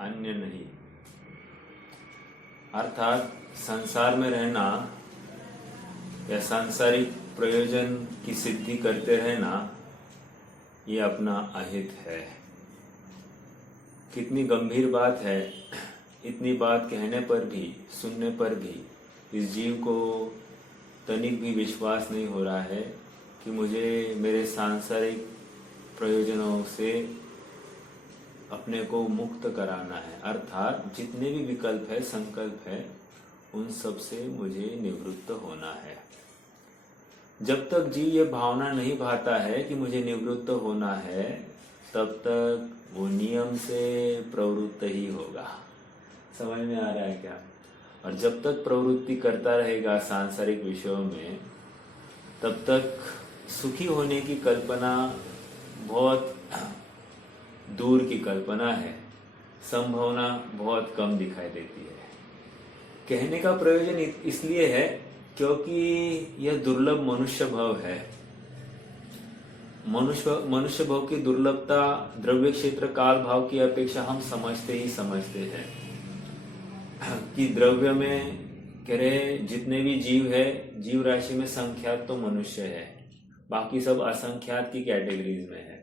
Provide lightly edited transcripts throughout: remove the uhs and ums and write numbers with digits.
अन्य नहीं। अर्थात संसार में रहना या सांसारिक प्रयोजन की सिद्धि करते रहना ये अपना अहित है। कितनी गंभीर बात है। इतनी बात कहने पर भी, सुनने पर भी इस जीव को तनिक भी विश्वास नहीं हो रहा है कि मुझे मेरे सांसारिक प्रयोजनों से अपने को मुक्त कराना है। अर्थात जितने भी विकल्प है, संकल्प है, उन सब से मुझे निवृत्त होना है। जब तक जीव ये भावना नहीं भाता है कि मुझे निवृत्त होना है, तब तक वो नियम से प्रवृत्त ही होगा। समझ में आ रहा है क्या? और जब तक प्रवृत्ति करता रहेगा सांसारिक विषयों में, तब तक सुखी होने की कल्पना बहुत दूर की कल्पना है। संभावना बहुत कम दिखाई देती है। कहने का प्रयोजन इसलिए है क्योंकि यह दुर्लभ मनुष्य भाव है। मनुष्य भाव की दुर्लभता द्रव्य क्षेत्र काल भाव की अपेक्षा हम समझते हैं कि द्रव्य में कह रहे जितने भी जीव है, जीव राशि में संख्यात तो मनुष्य है, बाकी सब असंख्यात की कैटेगरीज में है।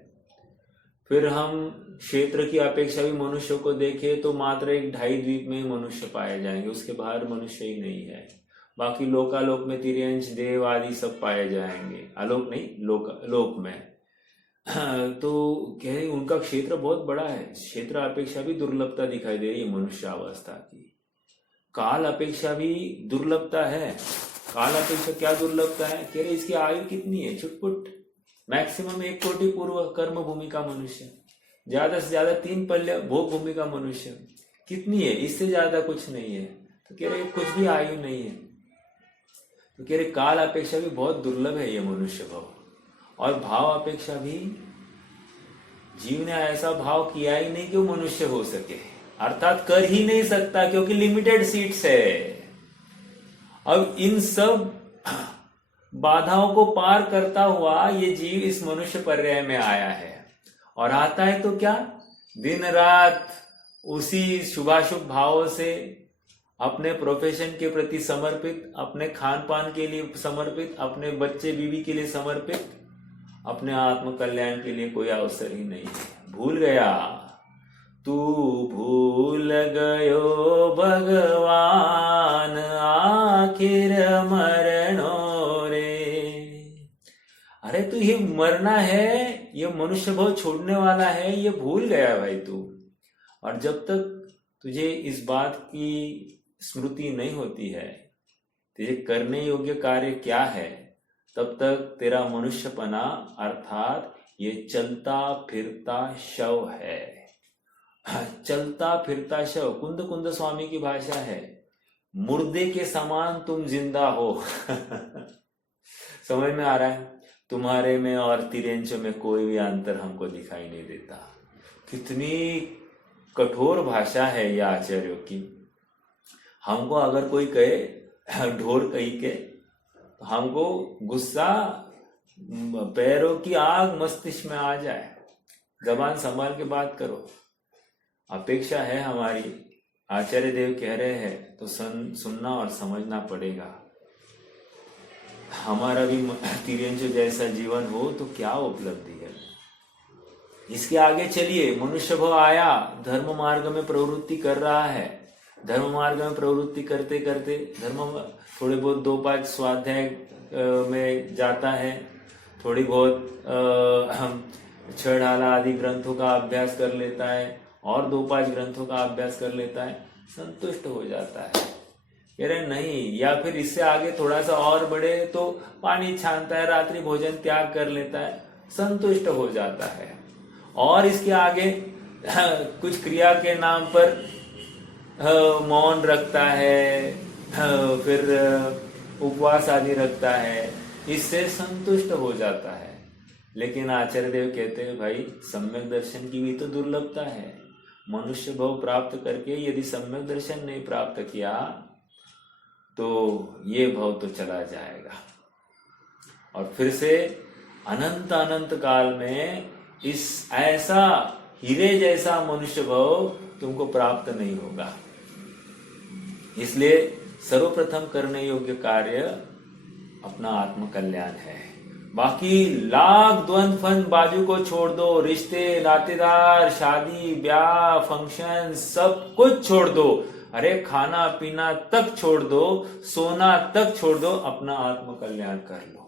फिर हम क्षेत्र की अपेक्षा भी मनुष्य को देखें तो मात्र 1-2.5 द्वीप में मनुष्य पाए जाएंगे, उसके बाहर मनुष्य ही नहीं है। बाकी लोकालोक में तिर्यंश, देव आदि सब पाए जाएंगे। आलोक नहीं, लोक में। तो कह उनका क्षेत्र बहुत बड़ा है। क्षेत्र अपेक्षा भी दुर्लभता दिखाई दे रही है मनुष्य अवस्था की। काल अपेक्षा भी दुर्लभता है। काल अपेक्षा क्या दुर्लभता है? कह रहे इसकी आयु कितनी है? चुटपुट मैक्सिमम 1 कोटि पूर्व कर्म भूमि का मनुष्य, ज्यादा से ज्यादा 3 पल्य भोग भूमि का मनुष्य। कितनी है? इससे ज्यादा कुछ नहीं है। तो कह रहे कुछ भी आयु नहीं है। तो कह रहे काल अपेक्षा भी बहुत दुर्लभ है ये मनुष्य भाव। और भाव अपेक्षा भी जीव ने ऐसा भाव किया ही नहीं कि वो मनुष्य हो सके, अर्थात कर ही नहीं सकता क्योंकि लिमिटेड सीट्स है। अब इन सब बाधाओं को पार करता हुआ ये जीव इस मनुष्य पर्याय में आया है। और आता है तो क्या? दिन रात उसी शुभाशुभ भावों से अपने प्रोफेशन के प्रति समर्पित, अपने खान पान के लिए समर्पित, अपने बच्चे बीवी के लिए समर्पित, अपने आत्म कल्याण के लिए कोई अवसर ही नहीं है। भूल गया, तू भूल गयो भगवान आखिर मरणो रे। अरे तू ये मरना है, ये मनुष्य भाव छोड़ने वाला है, ये भूल गया भाई तू। और जब तक तुझे इस बात की स्मृति नहीं होती है तुझे करने योग्य कार्य क्या है, तब तक तेरा मनुष्यपना अर्थात ये चलता फिरता शव है। चलता फिरता शव कुंद कुंद स्वामी की भाषा है। मुर्दे के समान तुम जिंदा हो। समझ में आ रहा है? तुम्हारे में और तिर्यंश में कोई भी अंतर हमको दिखाई नहीं देता। कितनी कठोर भाषा है यह आचार्यों की। हमको अगर कोई कहे ढोर कही के, तो हमको गुस्सा, पैरों की आग मस्तिष्क में आ जाए। जबान संभाल के बात करो। अपेक्षा है हमारी, आचार्य देव कह रहे हैं तो सुनना और समझना पड़ेगा। हमारा भी तिर्यंश जैसा जीवन हो तो क्या उपलब्धि है। इसके आगे चलिए। मनुष्य भाव आया, धर्म मार्ग में प्रवृत्ति कर रहा है। धर्म मार्ग में प्रवृत्ति करते करते धर्म थोड़े बहुत 2-5 स्वाध्याय में जाता है, थोड़ी बहुत 6 ढाला आदि ग्रंथों का अभ्यास कर लेता है और 2-5 ग्रंथों का अभ्यास कर लेता है, संतुष्ट हो जाता है। कह रहे नहीं, या फिर इससे आगे थोड़ा सा और बढ़े तो पानी छानता है, रात्रि भोजन त्याग कर लेता है, संतुष्ट हो जाता है। और इसके आगे कुछ क्रिया के नाम पर मौन रखता है, फिर उपवास आदि रखता है, इससे संतुष्ट हो जाता है। लेकिन आचार्य देव कहते हैं भाई सम्यक दर्शन की भी तो दुर्लभता है। मनुष्य भाव प्राप्त करके यदि सम्यक दर्शन नहीं प्राप्त किया तो ये भाव तो चला जाएगा। और फिर से अनंत अनंत काल में इस ऐसा हीरे जैसा मनुष्य भाव तुमको प्राप्त नहीं होगा। इसलिए सर्वप्रथम करने योग्य कार्य अपना आत्म कल्याण है। बाकी लाख द्वंद फंद बाजू को छोड़ दो, रिश्ते नातेदार, शादी ब्याह फंक्शन सब कुछ छोड़ दो, अरे खाना पीना तक छोड़ दो, सोना तक छोड़ दो, अपना आत्म कल्याण कर लो।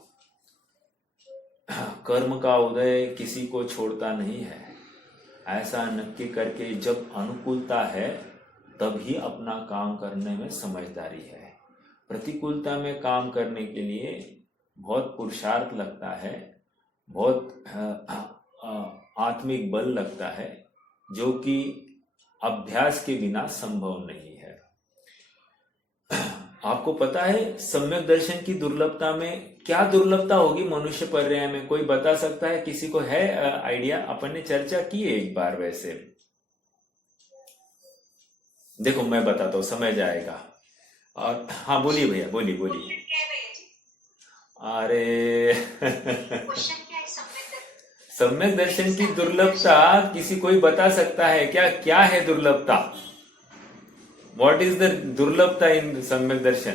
कर्म का उदय किसी को छोड़ता नहीं है। ऐसा नक्की करके जब अनुकूलता है तभी अपना काम करने में समझदारी है। प्रतिकूलता में काम करने के लिए बहुत पुरुषार्थ लगता है, बहुत आत्मिक बल लगता है, जो कि अभ्यास के बिना संभव नहीं है। आपको पता है सम्यक दर्शन की दुर्लभता में क्या दुर्लभता होगी मनुष्य पर्याय में? कोई बता सकता है? किसी को है आइडिया? अपन ने चर्चा की है एक बार वैसे। देखो मैं बताता हूँ, समझ आएगा। और हाँ बोलिए भैया, बोलिए बोलिए। अरे सम्यक दर्शन की दुर्लभता किसी कोई बता सकता है क्या? क्या है दुर्लभता? व्हाट इज द दुर्लभता इन सम्यक दर्शन?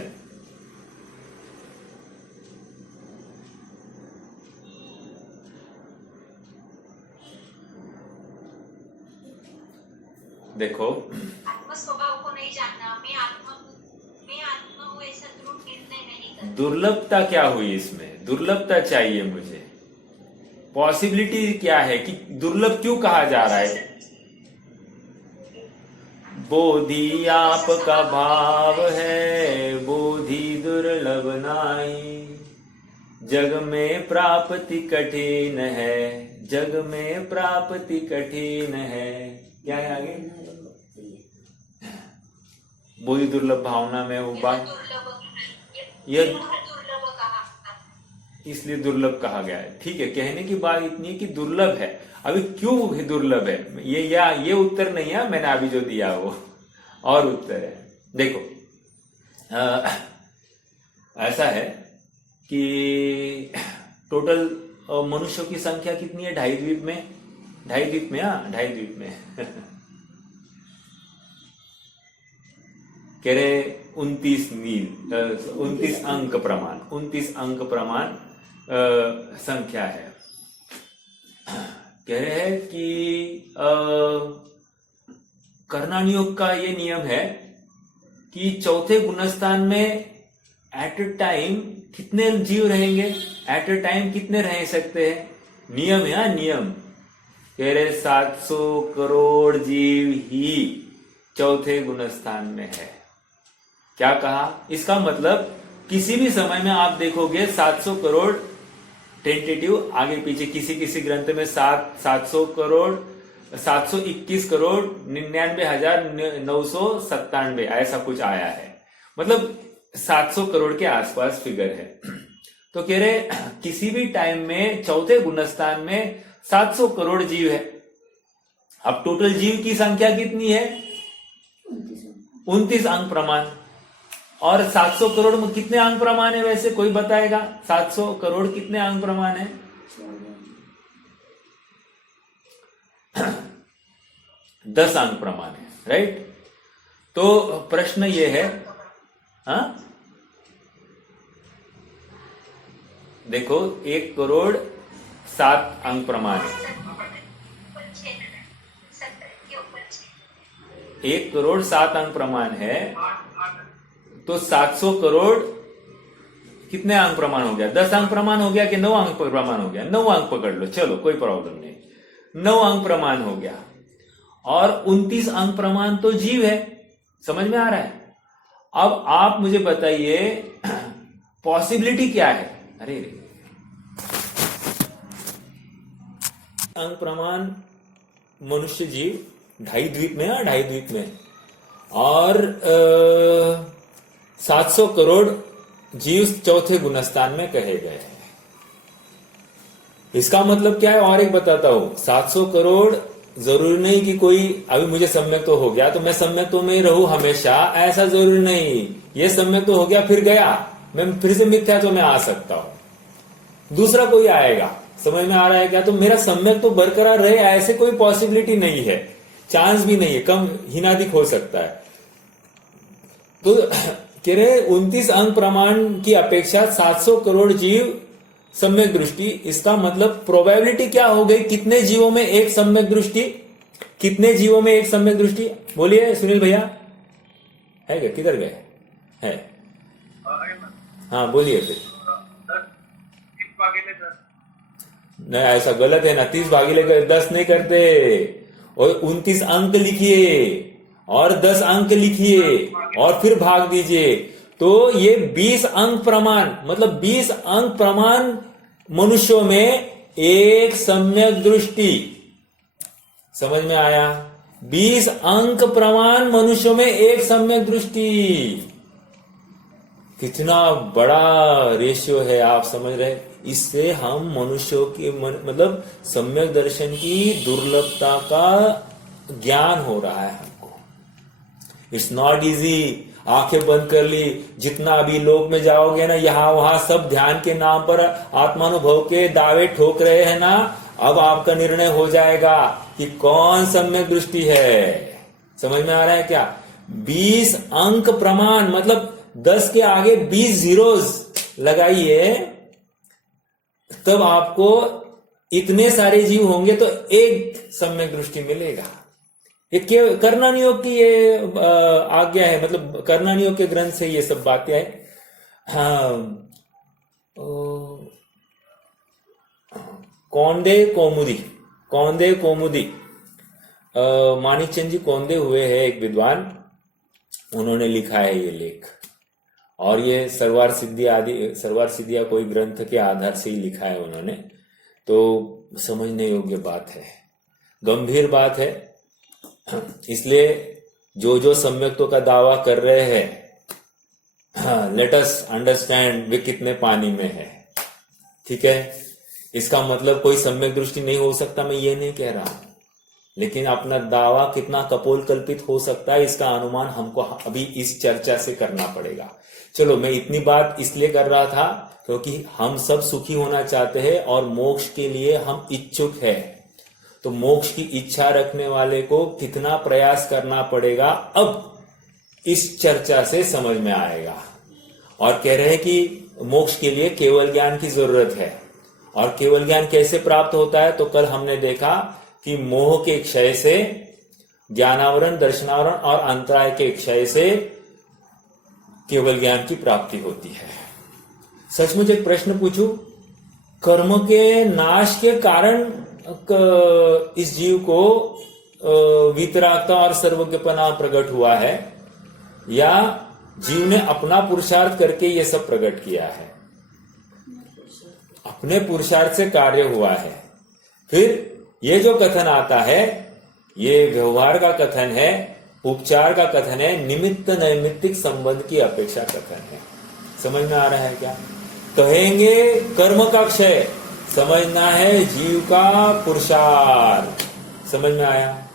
देखो, आत्म स्वभाव को नहीं जानना, मैं आत्मा हूँ ऐसा दृढ़ निर्णय नहीं करना। दुर्लभता क्या हुई इसमें? दुर्लभता चाहिए मुझे। पॉसिबिलिटी क्या है कि दुर्लभ क्यों कहा जा रहा है? बोधि आपका भाव है, बोधि दुर्लभ नाई, जग में प्राप्ति कठिन है, जग में प्राप्ति कठिन है। क्या है आगे? बोधि दुर्लभ भावना में वो बात, यह दुर्लभ कहा, इसलिए दुर्लभ कहा गया है। ठीक है, कहने की बात इतनी है कि दुर्लभ है। अभी क्यों दुर्लभ है ये उत्तर नहीं है मैंने अभी जो दिया वो, और उत्तर है। देखो ऐसा है कि टोटल मनुष्यों की संख्या कितनी है? ढाई द्वीप में, ढाई द्वीप में, हाँ ढाई द्वीप में कह रहे 29 अंक प्रमाण, 29 अंक प्रमाण संख्या है। कह रहे हैं कि कर्णान योग का ये नियम है कि चौथे गुणस्थान में एट अ टाइम कितने जीव रहेंगे? एट अ टाइम कितने रह सकते हैं? नियम है, हाँ नियम। कह रहे 700 करोड़ जीव ही चौथे गुणस्थान में है। क्या कहा? इसका मतलब किसी भी समय में आप देखोगे 700 करोड़ टेंटेटिव, आगे पीछे किसी किसी ग्रंथ में 700 करोड़ 721 करोड़ 99,997 ऐसा कुछ आया है। मतलब 700 करोड़ के आसपास फिगर है। तो कह रहे किसी भी टाइम में चौथे गुणस्थान में 700 करोड़ जीव है। अब टोटल जीव की संख्या कितनी है? 29 अंक प्रमाण। और 700 करोड़ में कितने अंक प्रमाण है वैसे कोई बताएगा? 700 करोड़ कितने अंक प्रमाण है? 10 अंक प्रमाण है, राइट? तो प्रश्न ये है, हाँ देखो 1 करोड़ 7 अंक प्रमाण है। 1 करोड़ 7 अंक प्रमाण है, तो 700 करोड़ कितने अंक प्रमाण हो गया? 10 अंक प्रमाण हो गया कि 9 अंक प्रमाण हो गया? 9 अंक पकड़ लो, चलो कोई प्रॉब्लम नहीं, 9 अंक प्रमाण हो गया। और 29 अंक प्रमाण तो जीव है, समझ में आ रहा है? अब आप मुझे बताइए पॉसिबिलिटी क्या है? अरे अंक प्रमाण मनुष्य जीव ढाई द्वीप में, ढाई द्वीप में, और 700 करोड़ जीव चौथे गुणस्थान में कहे गए हैं। इसका मतलब क्या है? और एक बताता हूं, 700 करोड़ जरूरी नहीं कि कोई अभी मुझे सम्यक तो हो गया तो मैं सम्यक तो में ही रहूं हमेशा, ऐसा जरूरी नहीं। ये सम्यक तो हो गया फिर गया, मैं फिर से मिथ्या तो मैं आ सकता हूं, दूसरा कोई आएगा, समझ में आ रहा है क्या? तो मेरा सम्यक तो बरकरार रहे ऐसे कोई पॉसिबिलिटी नहीं है, चांस भी नहीं है, कम हीनाधिक हो सकता है। तो कह रहे 29 अंक प्रमाण की अपेक्षा 700 करोड़ जीव सम्यक दृष्टि। इसका मतलब प्रोबेबिलिटी क्या हो गई? कितने जीवों में एक सम्यक दृष्टि? कितने जीवों में एक सम्यक दृष्टि? बोलिए सुनील भैया, है क्या? किधर गए है? हाँ बोलिए फिर। नहीं ऐसा गलत है ना, 30 भागीले 10 नहीं करते, और 29 अंक लिखिए और 10 अंक लिखिए और फिर भाग दीजिए। तो ये 20 अंक प्रमाण, मतलब 20 अंक प्रमाण मनुष्यों में एक सम्यक दृष्टि। समझ में आया? 20 अंक प्रमाण मनुष्यों में एक सम्यक दृष्टि। कितना बड़ा रेशियो है, आप समझ रहे? इससे हम मनुष्यों के मतलब सम्यक दर्शन की दुर्लभता का ज्ञान हो रहा है हमको। It's not easy. आंखें बंद कर ली, जितना अभी लोक में जाओगे ना, यहां वहां सब ध्यान के नाम पर आत्मानुभव के दावे ठोक रहे हैं ना, अब आपका निर्णय हो जाएगा कि कौन सम्यक दृष्टि है। समझ में आ रहा है क्या? 20 अंक प्रमाण मतलब 10 के आगे 20 जीरोस लगाइए, तब आपको इतने सारे जीव होंगे तो एक सम्यक दृष्टि मिलेगा। ये कर्णानियोग की ये आज्ञा है, मतलब कर्णानियोग के ग्रंथ से ये सब बातें है। हाँ, कौंदे कौमुदी माणिकचंद जी कौंदे हुए हैं एक विद्वान, उन्होंने लिखा है ये लेख, और ये सरवार सिद्धिया कोई ग्रंथ के आधार से ही लिखा है उन्होंने। तो समझने योग्य बात है, गंभीर बात है। इसलिए जो सम्यक्तों का दावा कर रहे हैं, लेट अस अंडरस्टैंड वे कितने पानी में है। ठीक है, इसका मतलब कोई सम्यक दृष्टि नहीं हो सकता, मैं ये नहीं कह रहा, लेकिन अपना दावा कितना कपोल कल्पित हो सकता है इसका अनुमान हमको अभी इस चर्चा से करना पड़ेगा। चलो, मैं इतनी बात इसलिए कर रहा था क्योंकि हम सब सुखी होना चाहते हैं और मोक्ष के लिए हम इच्छुक हैं। तो मोक्ष की इच्छा रखने वाले को कितना प्रयास करना पड़ेगा, अब इस चर्चा से समझ में आएगा। और कह रहे हैं कि मोक्ष के लिए केवल ज्ञान की जरूरत है, और केवल ज्ञान कैसे प्राप्त होता है? तो कल हमने देखा कि मोह के क्षय से, ज्ञानावरण, दर्शनावरण और अंतराय के क्षय से केवल ज्ञान की प्राप्ति होती है। सचमुच एक प्रश्न पूछूं, कर्म के नाश के कारण इस जीव को वीतरागता और सर्वज्ञपना प्रकट हुआ है, या जीव ने अपना पुरुषार्थ करके ये सब प्रकट किया है? अपने पुरुषार्थ से कार्य हुआ है। फिर ये जो कथन आता है, ये व्यवहार का कथन है, उपचार का कथन है, निमित्त नैमित्तिक संबंध की अपेक्षा कथन है। समझ में आ रहा है क्या? कहेंगे कर्म का क्षय, समझना है जीव का पुरुषार्थ। समझ में आया?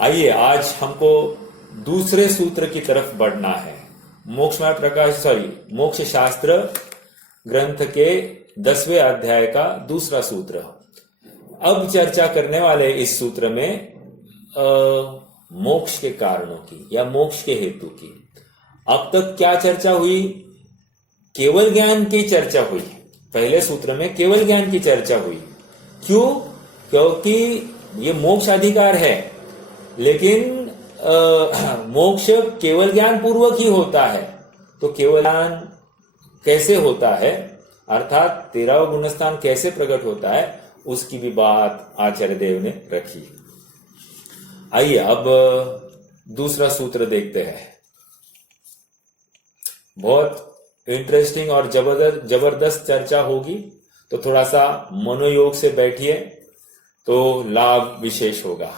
आइए, आज हमको दूसरे सूत्र की तरफ बढ़ना है। मोक्ष शास्त्र ग्रंथ के 10वें अध्याय का दूसरा सूत्र। अब चर्चा करने वाले इस सूत्र में मोक्ष के कारणों की या मोक्ष के हेतु की। अब तक क्या चर्चा हुई? केवल ज्ञान की चर्चा हुई। पहले सूत्र में केवल ज्ञान की चर्चा हुई। क्यों? क्योंकि ये मोक्ष अधिकार है, लेकिन मोक्ष केवल ज्ञान पूर्वक ही होता है। तो केवल ज्ञान कैसे होता है, अर्थात 13वां गुणस्थान कैसे प्रकट होता है, उसकी भी बात आचार्य देव ने रखी। आइए अब दूसरा सूत्र देखते हैं। बहुत इंटरेस्टिंग और जबरदस्त चर्चा होगी, तो थोड़ा सा मनोयोग से बैठिए तो लाभ विशेष होगा।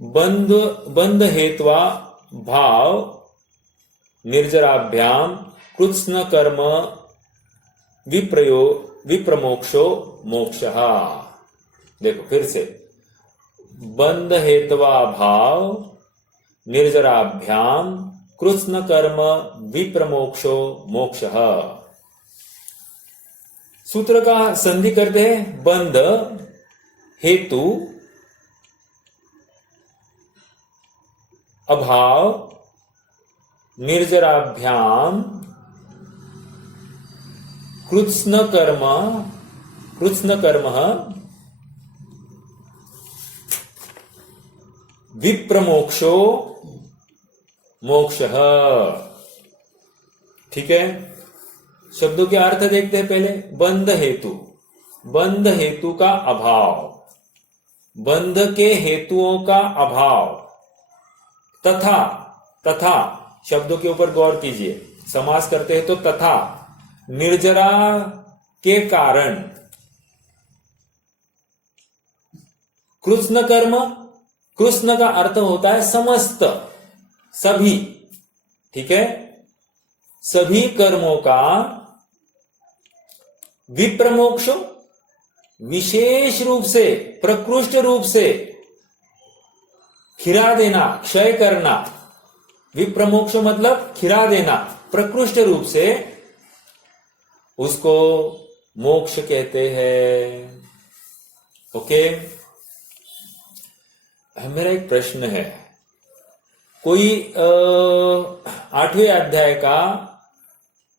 बंध हेत्वा भाव निर्जराभ्याम कृत्स्न कर्म विप्रमोक्षो मोक्षः। देखो फिर से, बंध हेत्वा भाव निर्जराभ्याम कृत्स्न कर्म विप्रमोक्षो मोक्षः। सूत्र का संधि करते हैं। बंध हेतु अभाव निर्जराभ्याम कृत्स्न कर्म विप्रमोक्षो मोक्षः। ठीक है, शब्दों के अर्थ देखते हैं पहले। बंध हेतु का अभाव, बंध के हेतुओं का अभाव, तथा शब्दों के ऊपर गौर कीजिए। समास करते हैं तो तथा निर्जरा के कारण कृत्स्न कर्म, कृत्स्न का अर्थ होता है समस्त, सभी। ठीक है, सभी कर्मों का विप्रमोक्ष, विशेष रूप से, प्रकृष्ट रूप से खिरा देना, क्षय करना। विप्रमोक्ष मतलब खिरा देना, प्रकृष्ट रूप से, उसको मोक्ष कहते हैं। ओके, मेरा एक प्रश्न है। कोई 8वें अध्याय का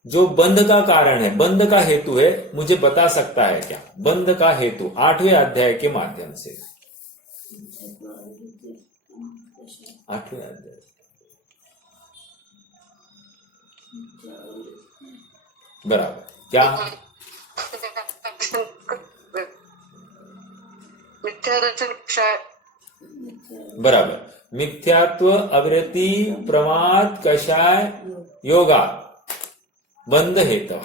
जो बंध का कारण है, बंध का हेतु है, मुझे बता सकता है क्या? बंध का हेतु 8वें अध्याय के माध्यम से। 8वें अध्याय बराबर क्या? बराबर, मिथ्यात्व, अविरति, प्रमाद, कषाय, योगा, बंध हेतु।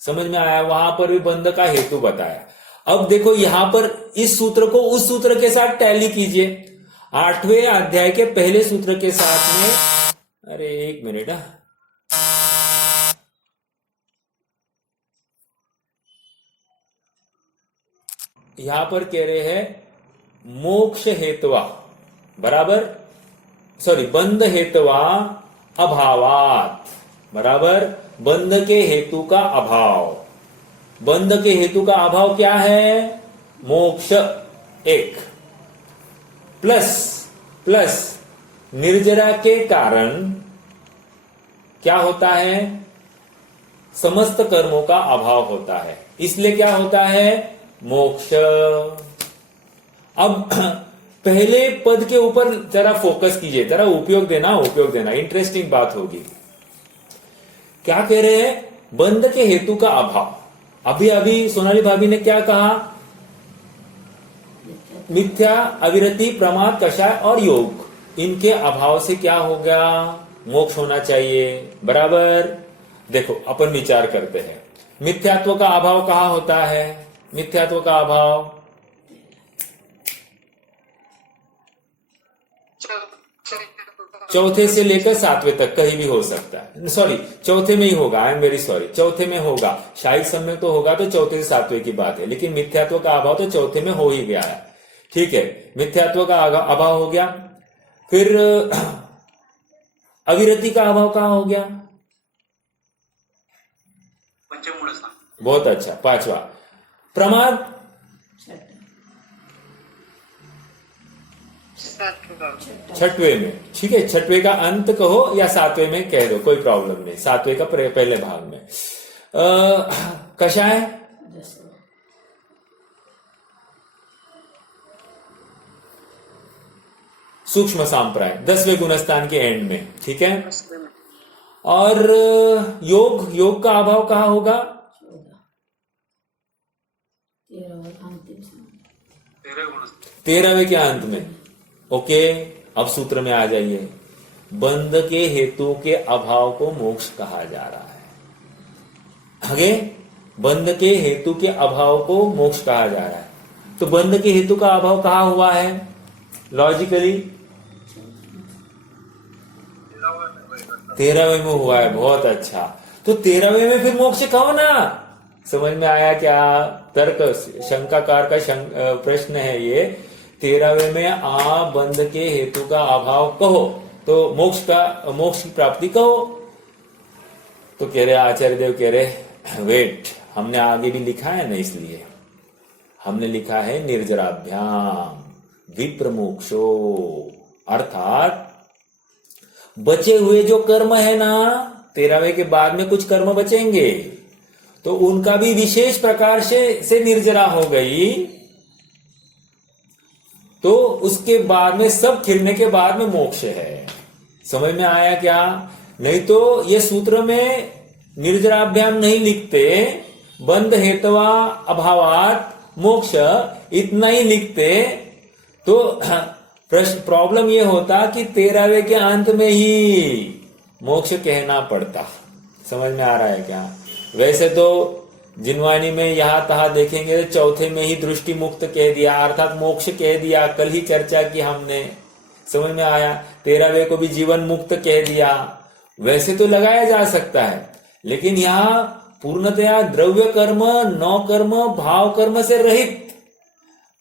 समझ में आया? वहां पर भी बंध का हेतु बताया। अब देखो यहां पर इस सूत्र को उस सूत्र के साथ टैली कीजिए, 8वें अध्याय के पहले सूत्र के साथ में। अरे एक मिनट, यहां पर कह रहे हैं मोक्ष हेतवा, बराबर, सॉरी, बंध हेतवा अभावात, बराबर, बंध के हेतु का अभाव। बंध के हेतु का अभाव क्या है? मोक्ष, एक, प्लस निर्जरा के कारण क्या होता है? समस्त कर्मों का अभाव होता है, इसलिए क्या होता है? मोक्ष। अब पहले पद के ऊपर जरा फोकस कीजिए, जरा उपयोग देना, इंटरेस्टिंग बात होगी। क्या कह रहे हैं? बंध के हेतु का अभाव। अभी सोनाली भाभी ने क्या कहा? मिथ्या, अविरति, प्रमाद, कषाय और योग, इनके अभाव से क्या हो गया? मोक्ष होना चाहिए, बराबर। देखो अपन विचार करते हैं, मिथ्यात्व का अभाव कहां होता है? मिथ्यात्व का अभाव चौथे से लेकर 7वें तक कहीं भी हो सकता है। सॉरी, चौथे में ही होगा, आई एम वेरी सॉरी, चौथे में होगा। शायद समय तो होगा तो चौथे से 7वें की बात है, लेकिन मिथ्यात्व का अभाव तो चौथे में हो ही गया है। ठीक है, मिथ्यात्व का अभाव हो गया। फिर अविरति का अभाव कहां हो गया? बहुत अच्छा, 5वां। प्रमाद 6वें में। ठीक है, 6वें का अंत कहो या 7वें में कह दो, कोई प्रॉब्लम नहीं, 7वें का पहले भाग में। कषाय सूक्ष्म सांप्राय 10वें गुणस्थान के एंड में। ठीक है, और योग का अभाव कहां होगा? 13वें के अंत में। ओके, अब सूत्र में आ जाइए। बंध के हेतु के अभाव को मोक्ष कहा जा रहा है। आगे, बंध के हेतु के अभाव को मोक्ष कहा जा रहा है, तो बंध के हेतु का अभाव कहां हुआ है? लॉजिकली 13वें में हुआ है। बहुत अच्छा, तो 13वें में फिर मोक्ष कहो ना। समझ में आया क्या? तर्क शंकाकार का प्रश्न है ये। 13वें में बंध के हेतु का अभाव कहो तो मोक्ष की प्राप्ति कहो। तो कह रहे आचार्य देव, कह रहे वेट, हमने आगे भी लिखा है ना, इसलिए हमने लिखा है निर्जराभ्याम विप्रमोक्षो, अर्थात बचे हुए जो कर्म है ना, 13वें के बाद में कुछ कर्म बचेंगे तो उनका भी विशेष प्रकार से निर्जरा हो गई, तो उसके बाद में सब खिलने के बाद में मोक्ष है। समझ में आया क्या? नहीं तो ये सूत्र में निर्जराभ्याम नहीं लिखते, बंध हेतवा अभावात मोक्ष इतना ही लिखते तो प्रॉब्लम ये होता कि 13वें के अंत में ही मोक्ष कहना पड़ता। समझ में आ रहा है क्या? वैसे तो जिनवानी में यहां तहां देखेंगे तो चौथे में ही दृष्टि मुक्त कह दिया, अर्थात मोक्ष कह दिया, कल ही चर्चा की हमने। समझ में आया? 13वें को भी जीवन मुक्त कह दिया। वैसे तो लगाया जा सकता है, लेकिन यहाँ पूर्णतया द्रव्य कर्म, नौ कर्म, भाव कर्म से रहित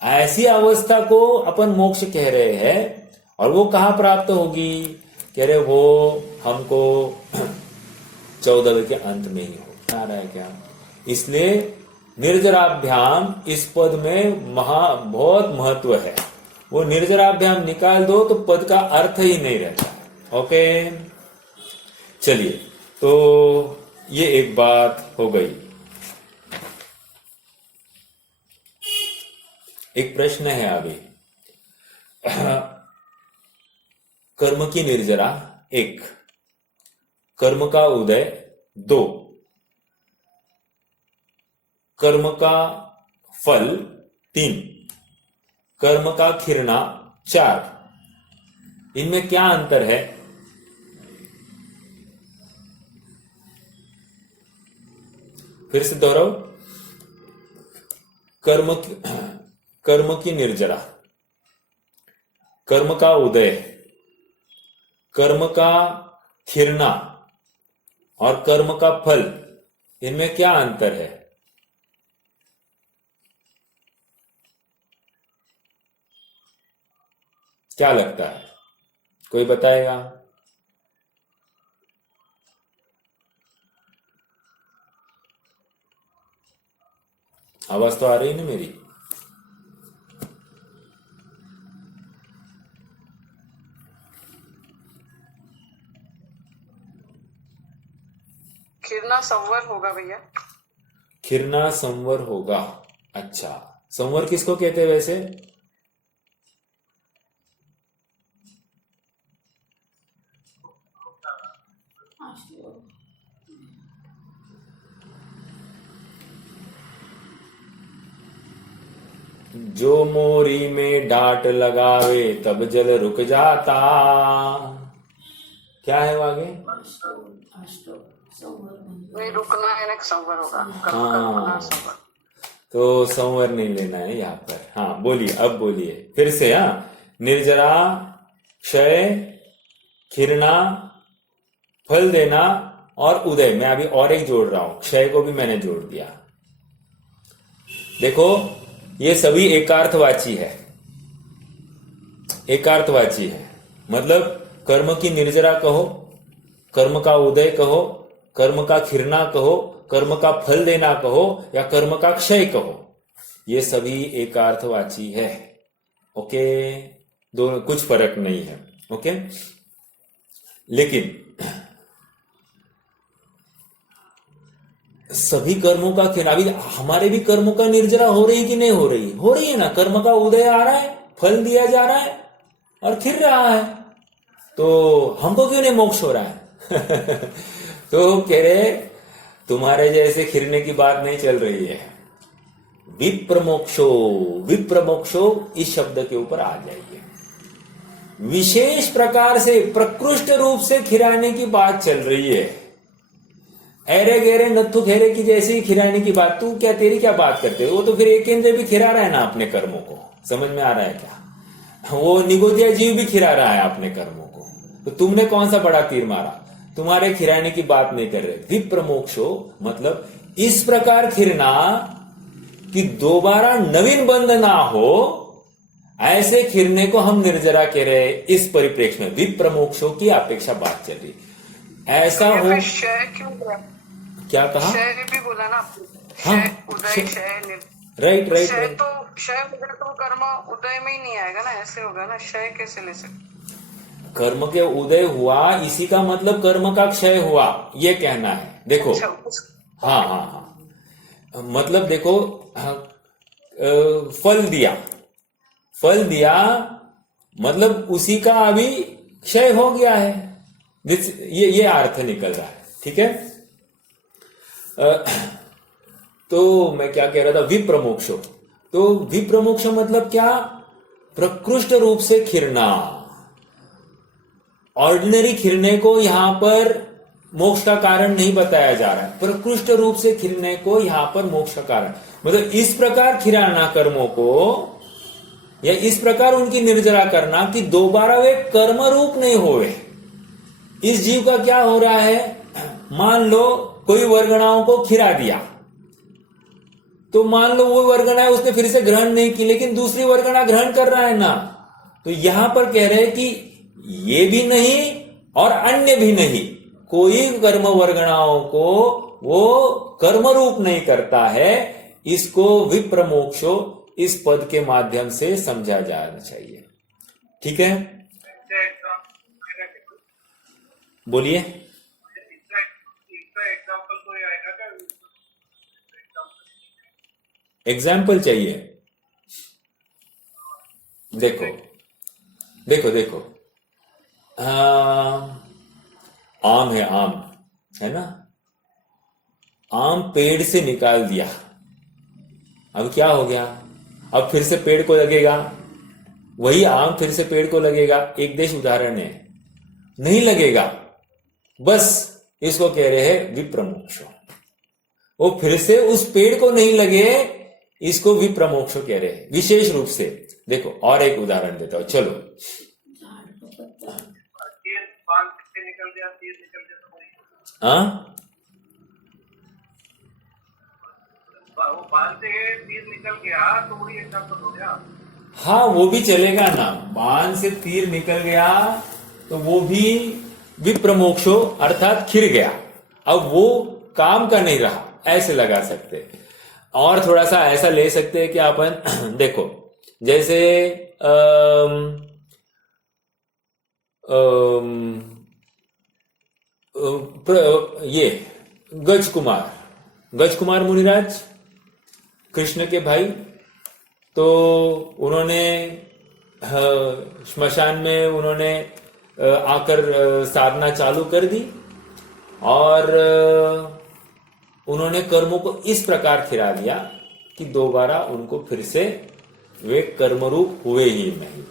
ऐसी अवस्था को अपन मोक्ष कह रहे हैं। और वो कहाँ प्राप्त होगी? कह रहे वो हमको 14वें के अंत में ही हो। आ रहा है क्या? इसलिए निर्जराभ्याम इस पद में बहुत महत्व है। वो निर्जराभ्याम निकाल दो तो पद का अर्थ ही नहीं रहता। ओके, चलिए, तो ये एक बात हो गई। एक प्रश्न है अभी। कर्म की निर्जरा 1, कर्म का उदय 2, कर्म का फल 3, कर्म का खिरना 4। इनमें क्या अंतर है? फिर से दोहराओ। कर्म की निर्जरा, कर्म का उदय, कर्म का खिरना और कर्म का फल, इनमें क्या अंतर है? क्या लगता है? कोई बताएगा? आवाज तो आ रही है ना मेरी? खिरना संवर होगा भैया। खिरना संवर होगा। अच्छा, संवर किसको कहते हैं वैसे? जो मोरी में डांट लगावे तब जल रुक जाता। क्या है वो आगे? नहीं, रुकना है ना, संवर होगा। हाँ, तो संवर नहीं लेना है यहाँ पर। हाँ बोलिए, अब बोलिए फिर से। हाँ, निर्जरा, क्षय, खिरना, फल देना और उदय। मैं अभी और एक जोड़ रहा हूं, क्षय को भी मैंने जोड़ दिया। देखो, ये सभी एकार्थवाची है। एकार्थवाची है मतलब कर्म की निर्जरा कहो, कर्म का उदय कहो, कर्म का खिरना कहो, कर्म का फल देना कहो या कर्म का क्षय कहो, ये सभी एकार्थवाची है। ओके, दोनों कुछ फर्क नहीं है। ओके, लेकिन सभी कर्मों का खिरना, अभी हमारे भी कर्मों का निर्जरा हो रही कि नहीं हो रही? हो रही है ना। कर्म का उदय आ रहा है, फल दिया जा रहा है और खिर रहा है, तो हमको क्यों नहीं मोक्ष हो रहा है? तो कह रहे तुम्हारे जैसे खिरने की बात नहीं चल रही है। विप्रमोक्षो, विप्रमोक्षो इस शब्द के ऊपर आ जाइए। विशेष प्रकार से प्रकृष्ट रूप से खिराने की बात चल रही है। ऐरे गहरे नत्थु खेरे की जैसी खिराने की बात। तू क्या, तेरी क्या बात करते हो? वो तो फिर एक केंद्र भी खिरा रहा है ना अपने कर्मों को। समझ में आ रहा है क्या? वो निगोदिया जीव भी खिरा रहा है अपने कर्मों को। तो तुमने कौन सा बड़ा तीर मारा? तुम्हारे खिराने की बात नहीं कर रहे। विप्रमोक्षो मतलब इस प्रकार खिरना कि दोबारा नवीन बंध ना हो, ऐसे खिरने को हम निर्जरा कह रहे। इस परिप्रेक्ष्य में विप्रमोक्षो की अपेक्षा बात चल रही। ऐसा हो, क्षय क्यों बोला? क्या कहा? क्षय भी बोला ना, हाँ, उदय क्षय राइट राइट क्षय राइट। तो क्षय होगा तो कर्म उदय में ही नहीं आएगा ना, ऐसे होगा ना, क्षय कैसे ले सकते? कर्म के उदय हुआ इसी का मतलब कर्म का क्षय हुआ, ये कहना है। देखो, अच्छा हाँ हाँ हाँ, मतलब देखो, हाँ, फल दिया, फल दिया मतलब उसी का अभी क्षय हो गया है, ये अर्थ निकल रहा है। ठीक है। तो मैं क्या कह रहा था, विप्रमोक्षो। तो विप्रमोक्ष मतलब क्या? प्रकृष्ट रूप से खिरना। ऑर्डिनरी खिरने को यहां पर मोक्ष का कारण नहीं बताया जा रहा है, प्रकृष्ट रूप से खिरने को यहां पर मोक्ष का कारण, मतलब इस प्रकार खिराना कर्मों को, या इस प्रकार उनकी निर्जरा करना कि दोबारा वे कर्म रूप नहीं होवे। इस जीव का क्या हो रहा है, मान लो कोई वर्गणाओं को खिरा दिया, तो मान लो वो वर्गणा उसने फिर से ग्रहण नहीं की, लेकिन दूसरी वर्गणा ग्रहण कर रहा है ना। तो यहां पर कह रहे हैं कि ये भी नहीं और अन्य भी नहीं, कोई कर्म वर्गणाओं को वो कर्म रूप नहीं करता है। इसको विप्रमोक्षो इस पद के माध्यम से समझा जाना चाहिए। ठीक है, बोलिए। एग्जाम्पल चाहिए? देखो देखो देखो, आम है, आम है ना, आम पेड़ से निकाल दिया, अब क्या हो गया, अब फिर से पेड़ को लगेगा, वही आम फिर से पेड़ को लगेगा, एक देश उदाहरण है, नहीं लगेगा, बस इसको कह रहे हैं विप्रमोक्ष। वो फिर से उस पेड़ को नहीं लगे, इसको विप्रमोक्ष कह रहे हैं विशेष रूप से। देखो और एक उदाहरण देता हूं, चलो। हाँ, तीर निकल गया तो वही एग्जाम्पल हो गया। हाँ वो भी चलेगा ना, बाण से तीर निकल गया तो वो भी विप्रमोक्षो अर्थात खिर गया, अब वो काम का नहीं रहा, ऐसे लगा सकते। और थोड़ा सा ऐसा ले सकते हैं कि अपन देखो, जैसे ये गजकुमार मुनिराज, कृष्ण के भाई, तो उन्होंने श्मशान में उन्होंने आकर साधना चालू कर दी, और उन्होंने कर्मों को इस प्रकार खिरा दिया कि दोबारा उनको फिर से वे कर्मरूप हुए ही नहीं।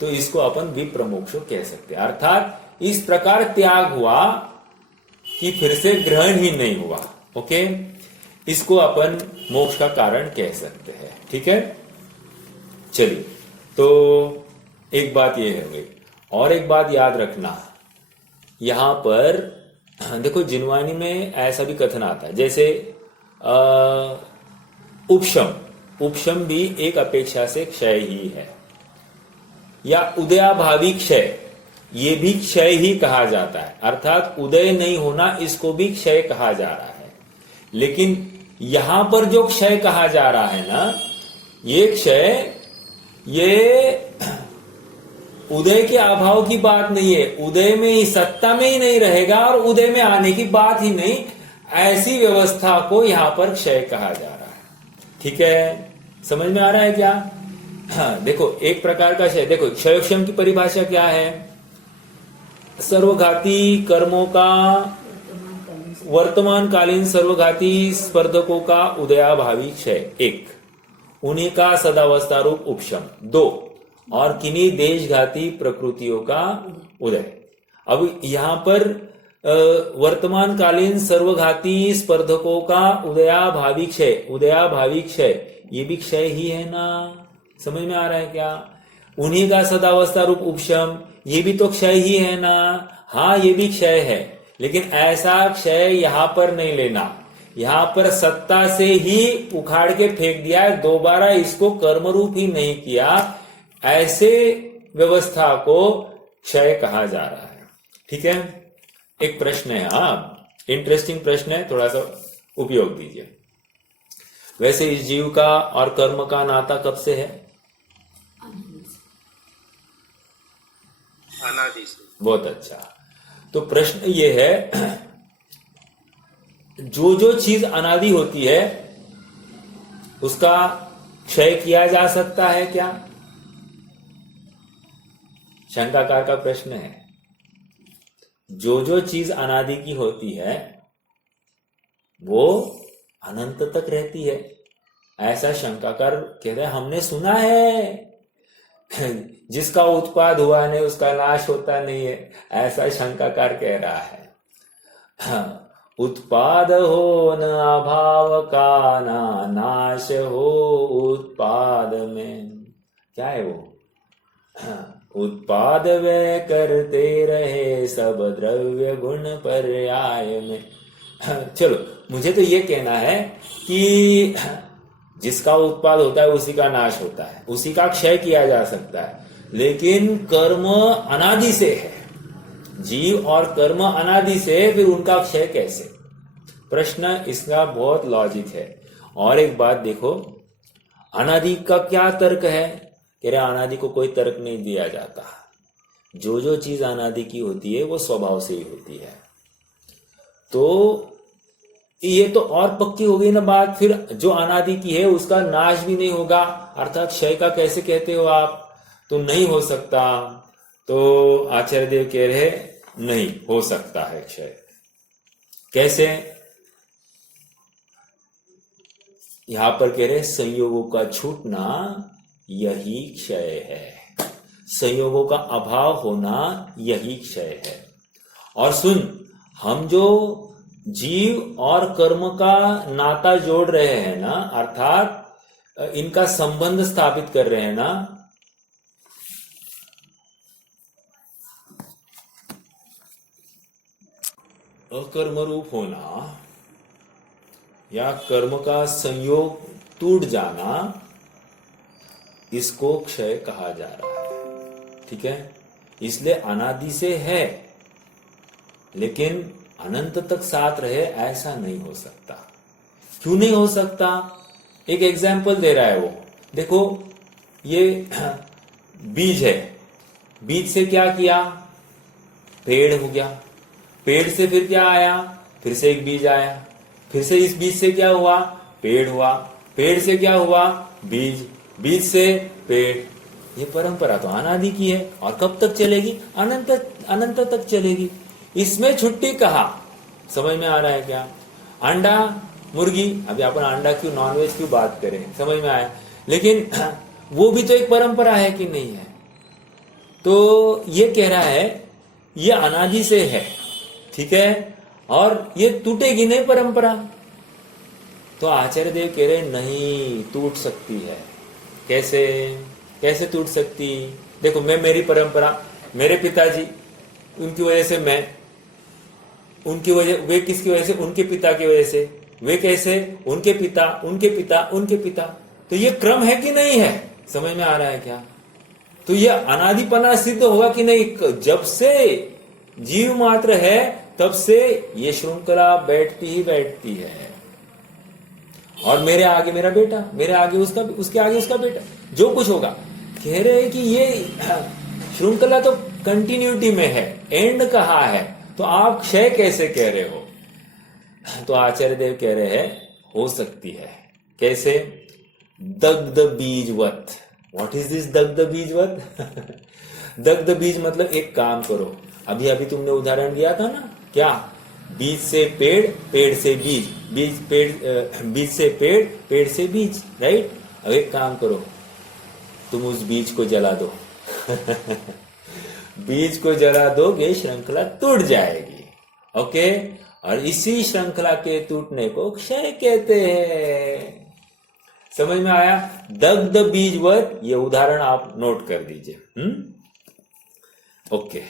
तो इसको अपन विप्रमोक्षो कह सकते हैं, अर्थात इस प्रकार त्याग हुआ कि फिर से ग्रहण ही नहीं हुआ। ओके, इसको अपन मोक्ष का कारण कह सकते हैं। ठीक है, चलिए, तो एक बात ये है गई। और एक बात याद रखना, यहां पर देखो जिनवानी में ऐसा भी कथन आता है, जैसे उपशम भी एक अपेक्षा से क्षय ही है, या उदयाभावी क्षय, ये भी क्षय ही कहा जाता है, अर्थात उदय नहीं होना, इसको भी क्षय कहा जा रहा है। लेकिन यहां पर जो क्षय कहा जा रहा है ना, ये क्षय, ये उदय के अभाव की बात नहीं है, उदय में ही, सत्ता में ही नहीं रहेगा और उदय में आने की बात ही नहीं, ऐसी व्यवस्था को यहां पर क्षय कहा जा रहा है। ठीक है, समझ में आ रहा है क्या? हाँ, देखो एक प्रकार का क्षय, देखो क्षयक्षम की परिभाषा क्या है, सर्वघाती कर्मों का, वर्तमान कालीन सर्वघाती स्पर्धकों का उदयाभावी क्षय एक, उन्हीं का सदावस्था रूप उपशम दो, और किन्हीं देशघाती प्रकृतियों का उदय। अब यहां पर वर्तमान कालीन सर्वघाती स्पर्धकों का उदयाभावी क्षय, ये भी क्षय ही है ना, समझ में आ रहा है क्या? उन्हीं का सदावस्था रूप उपशम, ये भी तो क्षय ही है ना। हाँ, ये भी क्षय है, लेकिन ऐसा क्षय यहां पर नहीं लेना, यहां पर सत्ता से ही उखाड़ के फेंक दिया है, दोबारा इसको कर्मरूप ही नहीं किया, ऐसे व्यवस्था को क्षय कहा जा रहा है। ठीक है, एक प्रश्न है, हाँ इंटरेस्टिंग प्रश्न है, थोड़ा सा उपयोग दीजिए। वैसे इस जीव का और कर्म का नाता कब से है? अनादि से। बहुत अच्छा। तो प्रश्न ये है, जो जो चीज अनादि होती है उसका क्षय किया जा सकता है क्या? शंकाकार का प्रश्न है। जो जो चीज अनादि की होती है वो अनंत तक रहती है, ऐसा शंकाकार कह रहे हैं। हमने सुना है जिसका उत्पाद हुआ नहीं उसका नाश होता नहीं है, ऐसा शंकाकार कह रहा है। उत्पाद हो न अभाव का, ना नाश हो उत्पाद में। क्या है वो? उत्पाद वे करते रहे सब द्रव्य गुण पर्याय में। चलो, मुझे तो ये कहना है कि जिसका उत्पाद होता है उसी का नाश होता है, उसी का क्षय किया जा सकता है, लेकिन कर्म अनादि से है। जीव और कर्म अनादि से, फिर उनका क्षय कैसे? प्रश्न इसका बहुत लॉजिक है। और एक बात देखो, अनादि का क्या तर्क है? कह रहे अनादि को कोई तर्क नहीं दिया जाता। जो जो चीज अनादि की होती है वो स्वभाव से ही होती है। तो ये तो और पक्की हो गई ना बात। फिर जो अनादि की है उसका नाश भी नहीं होगा, अर्थात क्षय का कैसे कहते हो आप? तो नहीं हो सकता। तो आचार्य देव कह रहे नहीं हो सकता है क्षय। कैसे? यहां पर कह रहे संयोगों का छूटना यही क्षय है, संयोगों का अभाव होना यही क्षय है। और सुन, हम जो जीव और कर्म का नाता जोड़ रहे हैं ना, अर्थात इनका संबंध स्थापित कर रहे हैं ना, अकर्म रूप होना या कर्म का संयोग टूट जाना, इसको क्षय कहा जा रहा है। ठीक है? इसलिए अनादि से है, लेकिन अनंत तक साथ रहे ऐसा नहीं हो सकता। क्यों नहीं हो सकता? एक एग्जाम्पल दे रहा है वो। देखो, ये बीज है, बीज से क्या किया? पेड़ हो गया। पेड़ से फिर क्या आया? फिर से एक बीज आया। फिर से इस बीज से क्या हुआ? पेड़ हुआ। पेड़ से क्या हुआ? बीज। बीज से पेड़। ये परंपरा तो अनादि की है और कब तक चलेगी? अनंत तक चलेगी। इसमें छुट्टी कहा? समझ में आ रहा है क्या? अंडा, मुर्गी, अभी अपन अंडा क्यों, नॉनवेज क्यों बात करें, समझ में आया। लेकिन वो भी तो एक परंपरा है कि नहीं है? तो ये कह रहा है ये अनादि से है, ठीक है, और ये टूटेगी नहीं परंपरा। तो आचार्य देव कह रहे नहीं, टूट सकती है। कैसे? कैसे टूट सकती? देखो, मैं, मेरी परंपरा, मेरे पिताजी, उनकी वजह से मैं, उनकी वजह, वे किसकी वजह से? उनके पिता की वजह से। वे कैसे? उनके पिता, उनके पिता, उनके पिता। तो ये क्रम है कि नहीं है? समझ में आ रहा है क्या? तो ये अनादिपना सिद्ध होगा कि नहीं? जब से जीव मात्र है तब से ये श्रृंखला बैठती ही बैठती है। और मेरे आगे मेरा बेटा, मेरे आगे उसका, उसके आगे उसका बेटा, जो कुछ होगा। कह रहे हैं कि ये श्रृंखला तो कंटिन्यूटी में है, एंड कहाँ है? तो आप क्षय कैसे कह रहे हो? तो आचार्य देव कह रहे हैं हो सकती है। कैसे? दग्ध बीजवत। व्हाट इज दिस दग्ध बीजवत? दग्ध बीज मतलब एक काम करो, अभी अभी तुमने उदाहरण दिया था ना, क्या? बीज से पेड़, पेड़ से बीज, बीज पेड़, बीज से पेड़, पेड़ से बीज, राइट? अब एक काम करो, तुम उस बीज को जला दो। बीज को जला दोगे, श्रृंखला टूट जाएगी। ओके? और इसी श्रृंखला के टूटने को क्षय कहते हैं। समझ में आया? दग्ध बीजवत, ये उदाहरण आप नोट कर दीजिए। ओके।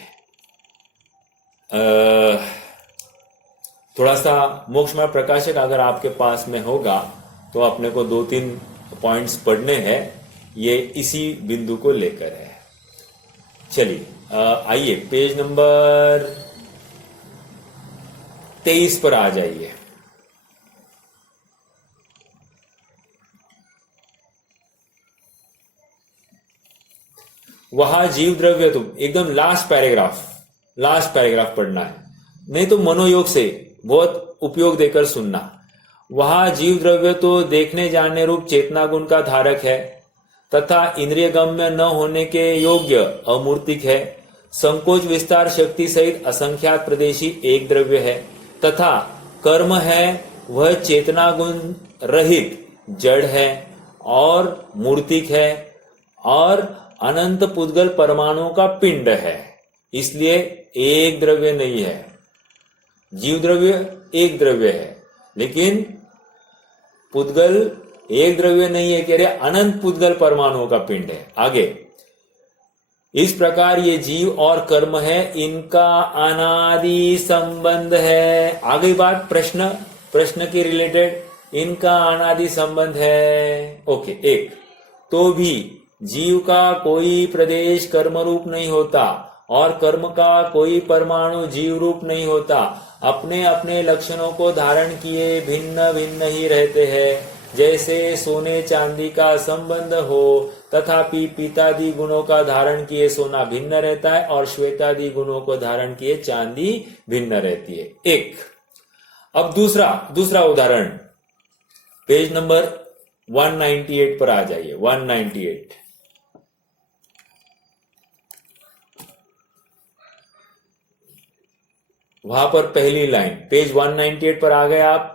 थोड़ा सा मोक्षमार्ग प्रकाशक अगर आपके पास में होगा तो अपने को 2-3 पॉइंट्स पढ़ने हैं, ये इसी बिंदु को लेकर है। चलिए, आइए पेज नंबर 23 पर आ जाइए। वहां जीव द्रव्य, तो एकदम लास्ट पैराग्राफ पढ़ना है, नहीं तो मनोयोग से बहुत उपयोग देकर सुनना। वहां जीव द्रव्य तो देखने जानने रूप चेतना गुण का धारक है तथा इंद्रिय गम्य न होने के योग्य अमूर्तिक है, संकोच विस्तार शक्ति सहित असंख्यात प्रदेशी एक द्रव्य है तथा कर्म है वह चेतना गुण रहित जड़ है और मूर्तिक है और अनंत पुद्गल परमाणुओं का पिंड है, इसलिए एक द्रव्य नहीं है। जीव द्रव्य एक द्रव्य है, लेकिन पुद्गल एक द्रव्य नहीं है, कह रहे अनंत पुद्गल परमाणुओं का पिंड है। आगे, इस प्रकार ये जीव और कर्म है, इनका अनादि संबंध है। आगे बात प्रश्न के रिलेटेड, इनका अनादि संबंध है। ओके, एक तो भी जीव का कोई प्रदेश कर्म रूप नहीं होता और कर्म का कोई परमाणु जीव रूप नहीं होता, अपने अपने लक्षणों को धारण किए भिन्न भिन्न ही रहते हैं। जैसे सोने चांदी का संबंध हो, तथापि पीतादि गुणों का धारण किए सोना भिन्न रहता है और श्वेतादि गुणों को धारण किए चांदी भिन्न रहती है। एक। अब दूसरा उदाहरण, पेज नंबर 198 पर आ जाइए। 198 वहां पर पहली लाइन, पेज 198 पर आ गए आप,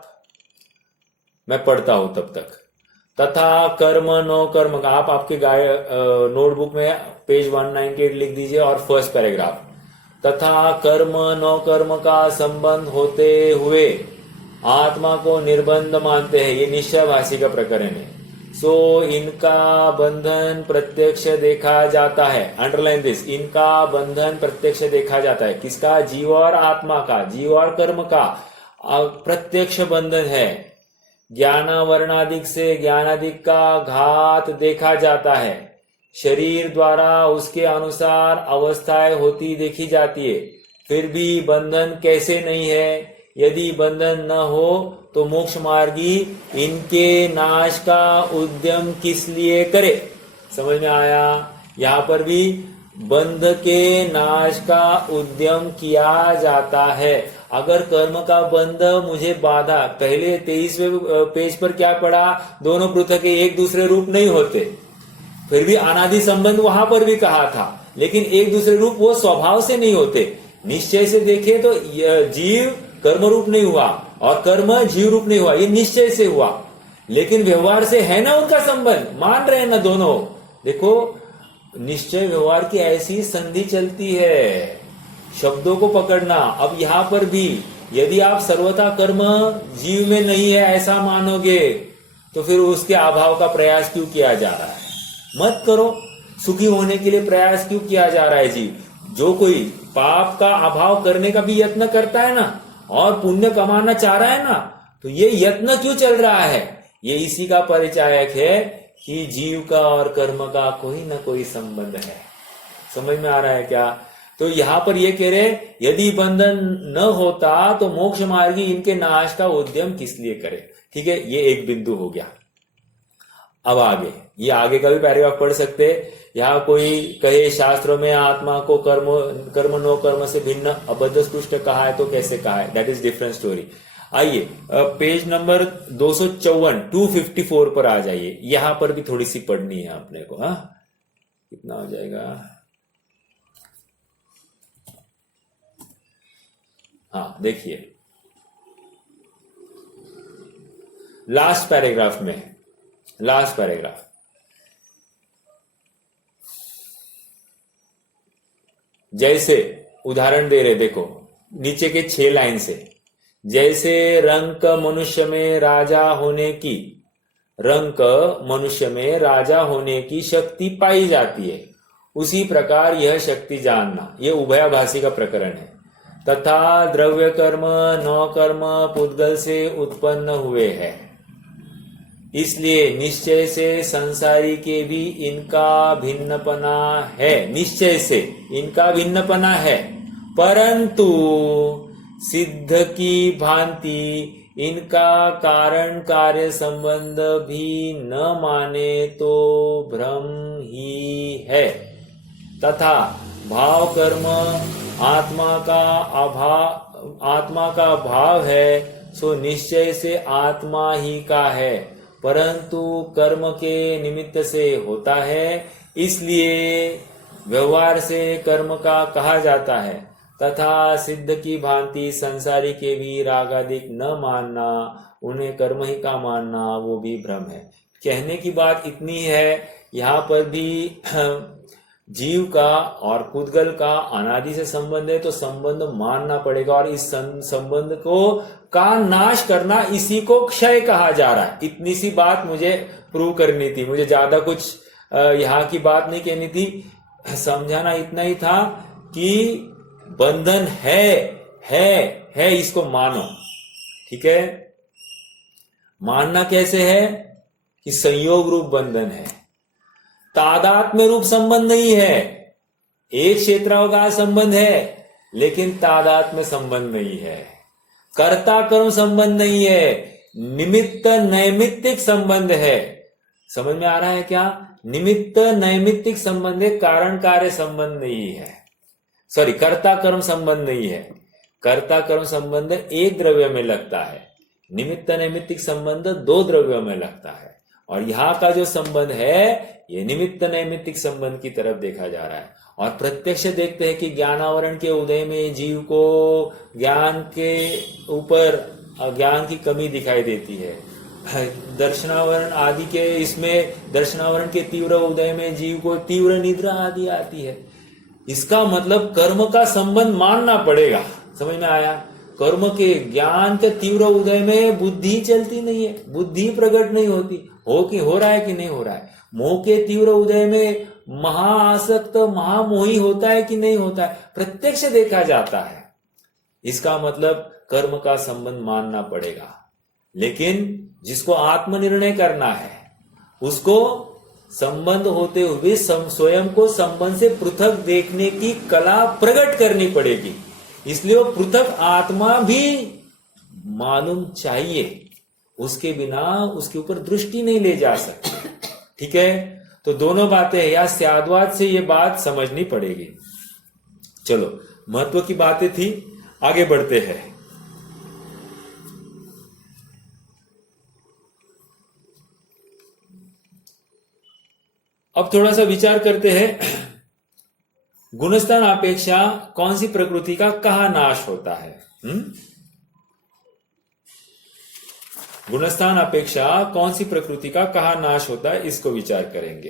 मैं पढ़ता हूं तब तक। तथा कर्म नो कर्म, आप आपके नोटबुक में पेज 198 लिख दीजिए और फर्स्ट पैराग्राफ। तथा कर्म नो कर्म का संबंध होते हुए आत्मा को निर्बंध मानते हैं, ये निश्चय भाषी का प्रकरण है। सो इनका बंधन प्रत्यक्ष देखा जाता है। अंडरलाइन दिस, इनका बंधन प्रत्यक्ष देखा जाता है। किसका? जीव और आत्मा का, जीव और कर्म का प्रत्यक्ष बंधन है। ज्ञानावरणादिक से ज्ञानादिक का घात देखा जाता है। शरीर द्वारा उसके अनुसार अवस्थाएं होती देखी जाती है, फिर भी बंधन कैसे नहीं है? यदि बंधन न हो तो मोक्ष मार्गी इनके नाश का उद्यम किस लिए करे? समझ में आया? यहाँ पर भी बंध के नाश का उद्यम किया जाता है। अगर कर्म का बंध मुझे बाधा, पहले 23वें पेज पर क्या पढ़ा? दोनों पृथक एक दूसरे रूप नहीं होते, फिर भी अनादि संबंध वहां पर भी कहा था, लेकिन एक दूसरे रूप वो स्वभाव से नहीं होते। निश्चय से देखे तो जीव कर्म रूप नहीं हुआ और कर्म जीव रूप नहीं हुआ, ये निश्चय से हुआ, लेकिन व्यवहार से है ना उनका संबंध, मान रहे हैं ना दोनों। देखो, निश्चय व्यवहार की ऐसी संधि चलती है, शब्दों को पकड़ना। अब यहां पर भी यदि आप सर्वथा कर्म जीव में नहीं है ऐसा मानोगे तो फिर उसके अभाव का प्रयास क्यों किया जा रहा है? मत करो। सुखी होने के लिए प्रयास क्यों किया जा रहा है जीव? जो कोई पाप का अभाव करने का भी यत्न करता है ना और पुण्य कमाना चाह रहा है ना, तो ये यत्न क्यों चल रहा है? ये इसी का परिचायक है कि जीव का और कर्म का कोई ना कोई संबंध है। समझ में आ रहा है क्या? तो यहां पर ये कह रहे, यदि बंधन न होता तो मोक्ष मार्गी इनके नाश का उद्यम किस लिए करे? ठीक है, ये एक बिंदु हो गया। अब आगे, ये आगे का भी पैराग्राफ पढ़ सकते। यहाँ कोई कहे शास्त्रों में आत्मा को कर्म नो कर्म से भिन्न अबद्ध स्पृष्ट कहा है, तो कैसे कहा है? That is different story. आइए पेज नंबर 254 पर आ जाइए। यहां पर भी थोड़ी सी पढ़नी है अपने को। हाँ, कितना हो जाएगा? हाँ, देखिए लास्ट पैराग्राफ में, लास्ट पैराग्राफ, जैसे उदाहरण दे रहे, देखो नीचे के 6 लाइन से। जैसे रंक मनुष्य में राजा होने की, रंक मनुष्य में राजा होने की शक्ति पाई जाती है, उसी प्रकार यह शक्ति जानना, यह उभयाभासी का प्रकरण है। तथा द्रव्य कर्म नौ कर्म पुद्गल से उत्पन्न हुए हैं, इसलिए निश्चय से संसारी के भी इनका भिन्नपना है। निश्चय से इनका भिन्नपना है, परंतु सिद्ध की भांति इनका कारण कार्य संबंध भी न माने तो भ्रम ही है। तथा भाव कर्म आत्मा का भाव है, सो निश्चय से आत्मा ही का है, परंतु कर्म के निमित्त से होता है, इसलिए व्यवहार से कर्म का कहा जाता है। तथा सिद्ध की भांति संसारी के भी रागादिक न मानना, उन्हें कर्म ही का मानना, वो भी भ्रम है। कहने की बात इतनी है, यहाँ पर भी जीव का और पुद्गल का अनादि से संबंध है, तो संबंध मानना पड़ेगा, और इस संबंध को का नाश करना, इसी को क्षय कहा जा रहा है। इतनी सी बात मुझे प्रूव करनी थी, मुझे ज्यादा कुछ यहाँ की बात नहीं कहनी थी, समझाना इतना ही था कि बंधन है, इसको मानो। ठीक है, मानना कैसे है कि संयोग रूप बंधन है, तादात्म्य रूप संबंध नहीं है। एक क्षेत्रावकाश संबंध है, लेकिन तादात्म्य संबंध नहीं है। कर्ता कर्म संबंध नहीं है, निमित्त नैमित्तिक संबंध है। समझ में आ रहा है क्या? निमित्त नैमित्तिक संबंध है, कारण कार्य संबंध नहीं है। सॉरी, कर्ता कर्म संबंध नहीं है। कर्ता कर्म संबंध एक द्रव्य में लगता है, निमित्त नैमित्तिक संबंध दो द्रव्यों में लगता है। और यहाँ का जो संबंध है, ये निमित्त नैमित्तिक संबंध की तरफ देखा जा रहा है। और प्रत्यक्ष देखते हैं कि ज्ञानावरण के उदय में जीव को ज्ञान के ऊपर ज्ञान की कमी दिखाई देती है। दर्शनावरण आदि के इसमें दर्शनावरण के तीव्र उदय में जीव को तीव्र निद्रा आदि आती है। इसका मतलब कर्म का संबंध मानना पड़ेगा। समझ में आया? कर्म के ज्ञान के तीव्र उदय में बुद्धि चलती नहीं है, बुद्धि प्रकट नहीं होती, हो रहा है कि नहीं हो रहा है। मोह के तीव्र उदय में महाआसक्त महामोही होता है कि नहीं होता है, प्रत्यक्ष देखा जाता है। इसका मतलब कर्म का संबंध मानना पड़ेगा। लेकिन जिसको आत्मनिर्णय करना है, उसको संबंध होते हुए स्वयं को संबंध से पृथक देखने की कला प्रकट करनी पड़ेगी। इसलिए वो पृथक आत्मा भी मालूम चाहिए, उसके बिना उसके ऊपर दृष्टि नहीं ले जा सकती। ठीक है, तो दोनों बातें या स्याद्वाद से ये बात समझनी पड़ेगी। चलो, महत्व की बातें थी, आगे बढ़ते हैं। अब थोड़ा सा विचार करते हैं, गुणस्थान अपेक्षा कौन सी प्रकृति का कहाँ नाश होता है? गुणस्थान अपेक्षा कौन सी प्रकृति का कहाँ नाश होता है, इसको विचार करेंगे।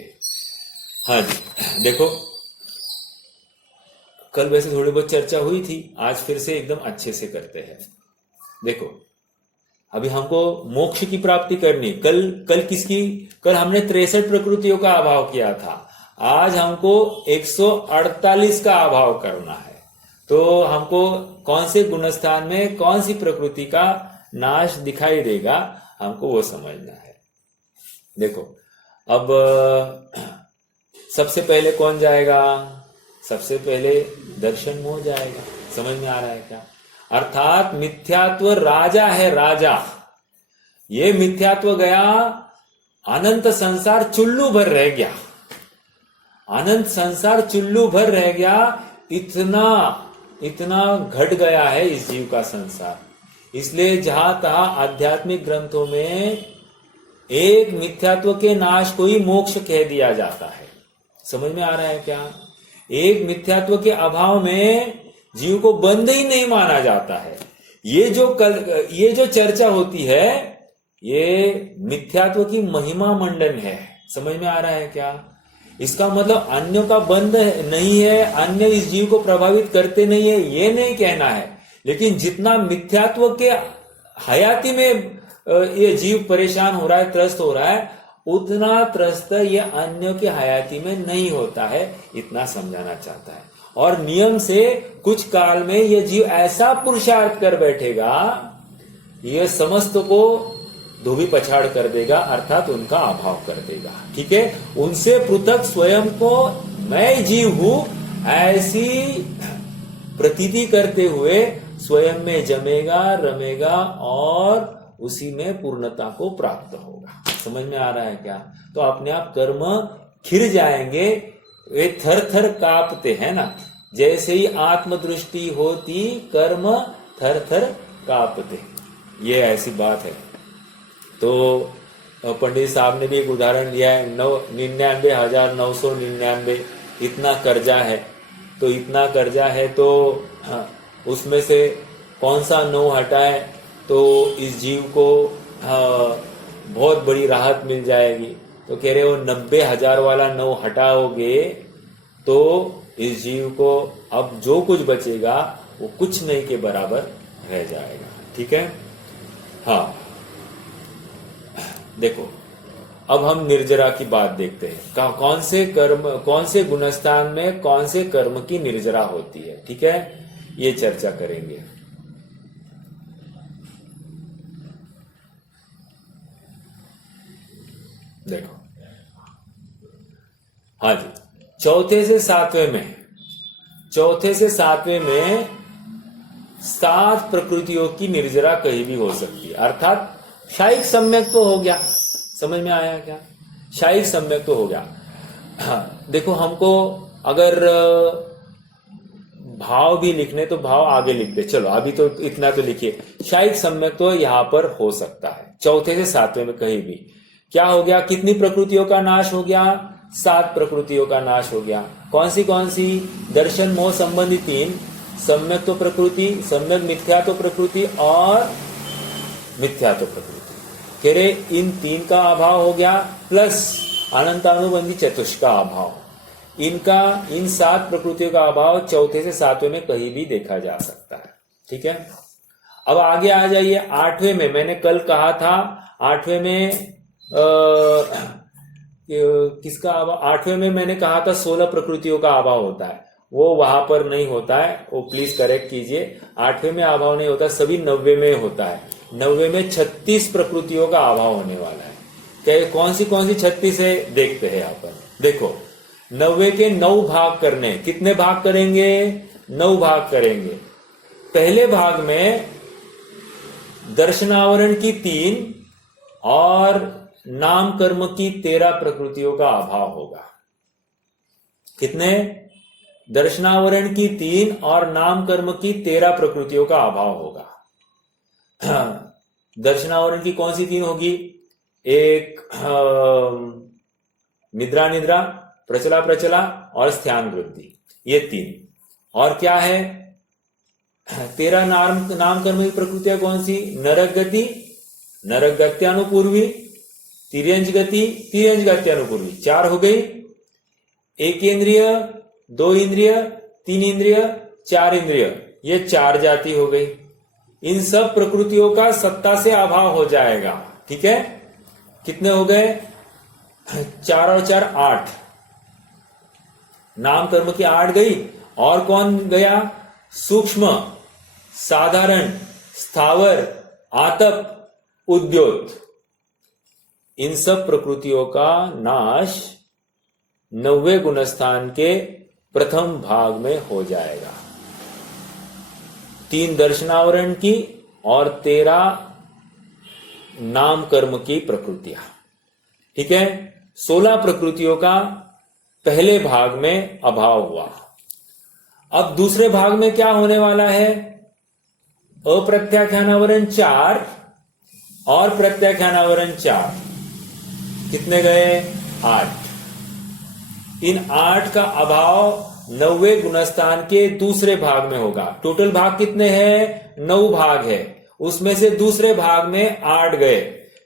हाँ जी, देखो, कल वैसे थोड़ी बहुत चर्चा हुई थी, आज फिर से एकदम अच्छे से करते हैं। देखो, अभी हमको मोक्ष की प्राप्ति करनी, कल हमने 63 प्रकृतियों का अभाव किया था, आज हमको 148 का अभाव करना है। तो हमको कौन से गुणस्थान में कौन सी प्रकृति का नाश दिखाई देगा, हमको वो समझना है। देखो, अब सबसे पहले कौन जाएगा? सबसे पहले दर्शन मोह जाएगा। समझ में आ रहा है क्या? अर्थात मिथ्यात्व राजा है, राजा। ये मिथ्यात्व गया, अनंत संसार चुल्लू भर रह गया, अनंत संसार चुल्लू भर रह गया। इतना घट गया है इस जीव का संसार। इसलिए जहां तहां आध्यात्मिक ग्रंथों में एक मिथ्यात्व के नाश को ही मोक्ष कह दिया जाता है। समझ में आ रहा है क्या? एक मिथ्यात्व के अभाव में जीव को बंध ही नहीं माना जाता है। ये जो चर्चा होती है, ये मिथ्यात्व की महिमा मंडन है। समझ में आ रहा है क्या? इसका मतलब अन्यों का बंध नहीं है, अन्य इस जीव को प्रभावित करते नहीं है, ये नहीं कहना है। लेकिन जितना मिथ्यात्व के हयाती में ये जीव परेशान हो रहा है, त्रस्त हो रहा है, उतना त्रस्त ये अन्यों के हयाती में नहीं होता है, इतना समझाना चाहता है। और नियम से कुछ काल में ये जीव ऐसा पुरुषार्थ कर बैठेगा, ये समस्त को धोबी पछाड़ कर देगा, अर्थात उनका अभाव कर देगा। ठीक है, उनसे पृथक स्वयं को मैं जीव हूं ऐसी प्रतीति करते हुए स्वयं में जमेगा, रमेगा और उसी में पूर्णता को प्राप्त होगा। समझ में आ रहा है क्या? तो अपने आप कर्म खिर जाएंगे, वे थर थर कांपते हैं ना, जैसे ही आत्मदृष्टि होती कर्म थर थर कांपते, ये ऐसी बात है। तो पंडित साहब ने भी एक उदाहरण दिया है, 99,999 इतना कर्जा है, तो इतना कर्जा है तो उसमें से कौन सा 9 हटाए तो इस जीव को बहुत बड़ी राहत मिल जाएगी। तो कह रहे हो 90,000 वाला 9 हटाओगे तो इस जीव को अब जो कुछ बचेगा वो कुछ नहीं के बराबर रह जाएगा। ठीक है, हाँ देखो अब हम निर्जरा की बात देखते हैं। कौन से कर्म, कौन से गुणस्थान में कौन से कर्म की निर्जरा होती है। ठीक है, ये चर्चा करेंगे। देखो, हाँ जी, चौथे से सातवें में 7 प्रकृतियों की निर्जरा कहीं भी हो सकती है, अर्थात शायिक सम्यक तो हो गया। समझ में आया क्या? शायिक सम्यक तो हो गया। हाँ, देखो हमको अगर भाव भी लिखने तो भाव आगे लिखते, चलो अभी तो इतना तो लिखिए। शायिक सम्यक तो यहां पर हो सकता है चौथे से सातवें में कहीं भी। क्या हो गया? कितनी प्रकृतियों का नाश हो गया? 7 प्रकृतियों का नाश हो गया। कौन सी? दर्शन मोह संबंधी 3, सम्यक तो प्रकृति, सम्यक मिथ्यात्व प्रकृति और मिथ्यात्व प्रकृति। कह रहे इन 3 का अभाव हो गया, प्लस अनंतानुबंधी चतुष्क का अभाव। इन 7 प्रकृतियों का अभाव चौथे से सातवें में कहीं भी देखा जा सकता है। ठीक है, अब आगे आ जाइए 8वें में। मैंने कल कहा था 8वें में किसका अभाव? 8वें में मैंने कहा था 16 प्रकृतियों का अभाव होता है, वो वहां पर नहीं होता है, वो प्लीज करेक्ट कीजिए। 8वें में अभाव नहीं होता, सभी 90 में होता है। 90 में 36 प्रकृतियों का अभाव होने वाला है। क्या कौन सी 36 है देखते हैं यहाँ पर। देखो 90 के 9 भाग करने, कितने भाग करेंगे? 9 भाग करेंगे। पहले भाग में दर्शनावरण की 3 और नाम कर्म की 13 प्रकृतियों का अभाव होगा। कितने? दर्शनावरण की 3 और नाम कर्म की 13 प्रकृतियों का अभाव होगा। दर्शनावरण की कौन सी 3 होगी? एक निद्रा निद्रा, प्रचला प्रचला और स्थान वृद्धि, ये 3। और क्या है? 13 नाम कर्म की प्रकृतियां कौन सी? नरक गति, नरक गत्यानुपूर्वी, तिर्यंज गति, तिर्यंज गत्यानुपूर्वी, 4 हो गई। 1 इंद्रिय, 2 इंद्रिय, 3 इंद्रिय, 4 इंद्रिय, ये 4 जाति हो गई। इन सब प्रकृतियों का सत्ता से अभाव हो जाएगा। ठीक है, कितने हो गए? 4 और 4 8, नाम कर्म की 8 गई। और कौन गया? सूक्ष्म, साधारण, स्थावर, आतप, उद्योत। इन सब प्रकृतियों का नाश 90वें गुणस्थान के प्रथम भाग में हो जाएगा। 3 दर्शनावरण की और 13 नाम कर्म की प्रकृतियां। ठीक है, 16 प्रकृतियों का पहले भाग में अभाव हुआ। अब दूसरे भाग में क्या होने वाला है? अप्रत्याख्यानावरण 4 और प्रत्याख्यानावरण 4, कितने गए? 8। इन 8 का अभाव 90वें गुणस्थान के दूसरे भाग में होगा। टोटल भाग कितने हैं? 9 भाग है, उसमें से दूसरे भाग में 8 गए।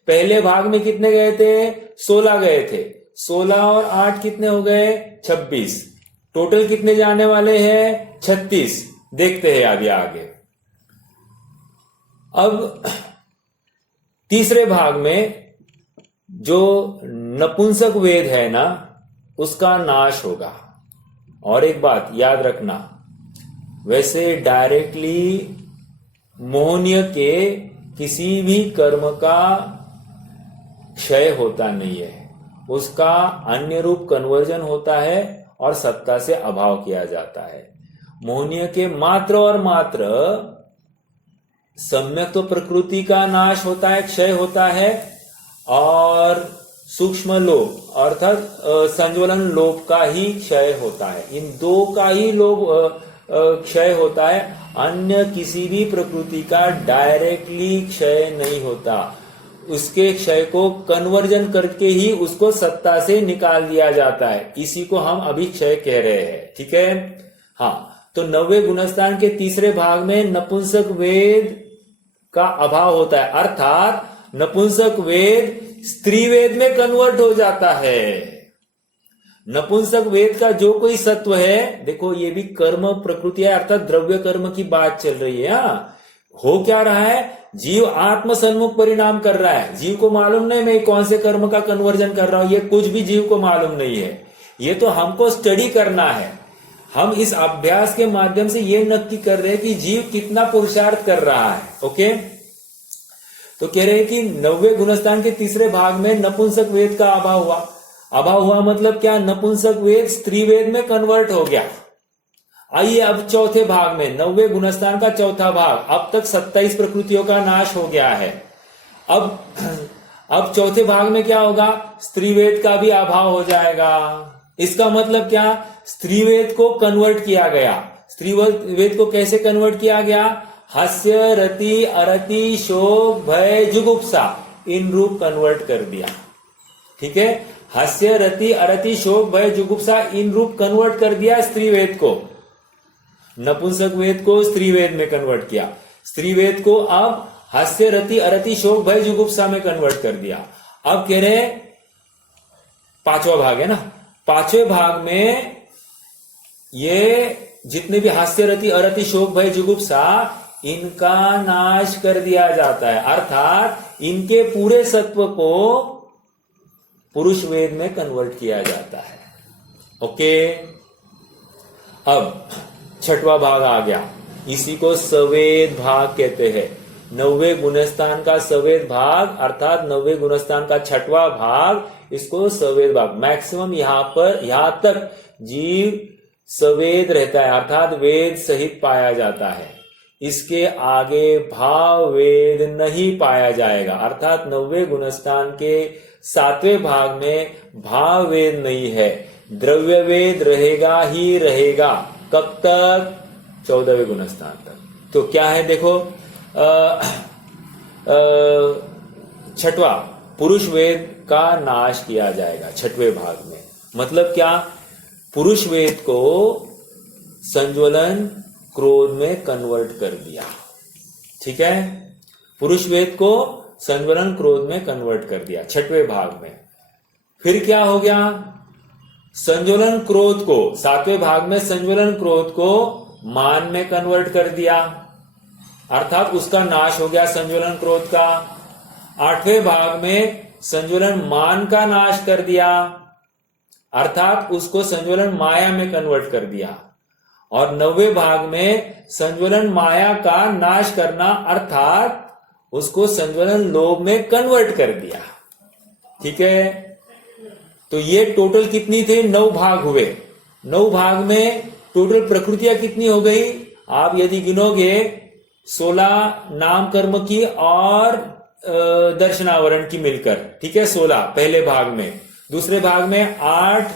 पहले भाग में कितने गए थे? 16 गए थे। 16 और 8 कितने हो गए? 26। टोटल कितने जाने वाले हैं? 36। देखते हैं अभी आगे। अब तीसरे भाग में जो नपुंसक वेद है ना, उसका नाश होगा। और एक बात याद रखना, वैसे डायरेक्टली मोहनीय के किसी भी कर्म का क्षय होता नहीं है, उसका अन्य रूप कन्वर्जन होता है और सत्ता से अभाव किया जाता है। मोहनीय के मात्र और मात्र सम्यक तो प्रकृति का नाश होता है, क्षय होता है, और सूक्ष्म लोभ अर्थात संज्वलन लोभ का ही क्षय होता है। इन दो का ही लोभ क्षय होता है, अन्य किसी भी प्रकृति का डायरेक्टली क्षय नहीं होता। उसके क्षय को कन्वर्जन करके ही उसको सत्ता से निकाल दिया जाता है। इसी को हम अभी क्षय कह रहे हैं। ठीक है। हाँ, तो 90 गुणस्थान के तीसरे भाग में नपुंसक वेद का अभाव होता है, अर्थात नपुंसक वेद स्त्री वेद में कन्वर्ट हो जाता है। नपुंसक वेद का जो कोई सत्व है, देखो ये भी कर्म प्रकृति है, अर्थात द्रव्य कर्म की बात चल रही है। हो क्या रहा है, जीव आत्म सन्मुख परिणाम कर रहा है। जीव को मालूम नहीं मैं कौन से कर्म का कन्वर्जन कर रहा हूं, ये कुछ भी जीव को मालूम नहीं है। ये तो हमको स्टडी करना है। हम इस अभ्यास के माध्यम से ये नक्की कर रहे हैं कि जीव कितना पुरुषार्थ कर रहा है। ओके, तो कह रहे हैं कि 90 गुणस्थान के तीसरे भाग में नपुंसक वेद का अभाव हुआ। अभाव हुआ मतलब क्या, नपुंसक वेद स्त्री वेद में कन्वर्ट हो गया। आइए अब चौथे भाग में, 90 गुणस्थान का चौथा भाग, अब तक 27 प्रकृतियों का नाश हो गया है। अब चौथे भाग में क्या होगा, स्त्री वेद का भी अभाव हो जाएगा। इसका मतलब क्या, स्त्री वेद को कन्वर्ट किया गया। स्त्री वेद को कैसे कन्वर्ट किया गया, हास्य रति अरति शोक भय जुगुप्सा इन रूप कन्वर्ट कर दिया। ठीक है, हास्य रति अरति शोक भय जुगुप्सा इन रूप कन्वर्ट कर दिया स्त्री वेद को। नपुंसक वेद को स्त्री वेद में कन्वर्ट किया, स्त्री वेद को अब हास्य रति अरति शोक भय जुगुप्सा में कन्वर्ट कर दिया। अब कह रहे पांचवा भाग है ना, पांचवें भाग में ये जितने भी हास्य रति अरति शोक भय जुगुप्सा इनका नाश कर दिया जाता है, अर्थात इनके पूरे सत्व को पुरुष वेद में कन्वर्ट किया जाता है। ओके, अब छठवां भाग आ गया, इसी को सवेद भाग कहते हैं। 90 गुणस्थान का सवेद भाग अर्थात 90 गुणस्थान का छठवां भाग, इसको सवेद भाग। मैक्सिमम यहां तक जीव सवेद रहता है, अर्थात वेद सहित पाया जाता है। इसके आगे भाव वेद नहीं पाया जाएगा, अर्थात 90 गुणस्थान के 7वें भाग में भाव वेद नहीं है, द्रव्य वेद रहेगा ही रहेगा। कब तक, 14वें गुणस्थान तक। तो क्या है देखो, छठवा पुरुष वेद का नाश किया जाएगा 6वें भाग में। मतलब क्या, पुरुष वेद को संज्वलन क्रोध में कन्वर्ट कर दिया। ठीक है, पुरुष वेद को संज्वलन क्रोध में कन्वर्ट कर दिया 6वें भाग में। फिर क्या हो गया, संज्वलन क्रोध को 7वें भाग में संज्वलन क्रोध को मान में कन्वर्ट कर दिया, अर्थात उसका नाश हो गया संज्वलन क्रोध का। 8वें भाग में संज्वलन मान का नाश कर दिया, अर्थात उसको संज्वलन माया में कन्वर्ट कर दिया। और 9वें भाग में संज्वलन माया का नाश करना, अर्थात उसको संज्वलन लोभ में कन्वर्ट कर दिया। ठीक है, तो ये टोटल कितनी थे, 9 भाग हुए। 9 भाग में टोटल प्रकृतियां कितनी हो गई, आप यदि गिनोगे 16 नाम कर्म की और दर्शनावरण की मिलकर। ठीक है, 16 पहले भाग में। दूसरे भाग में 8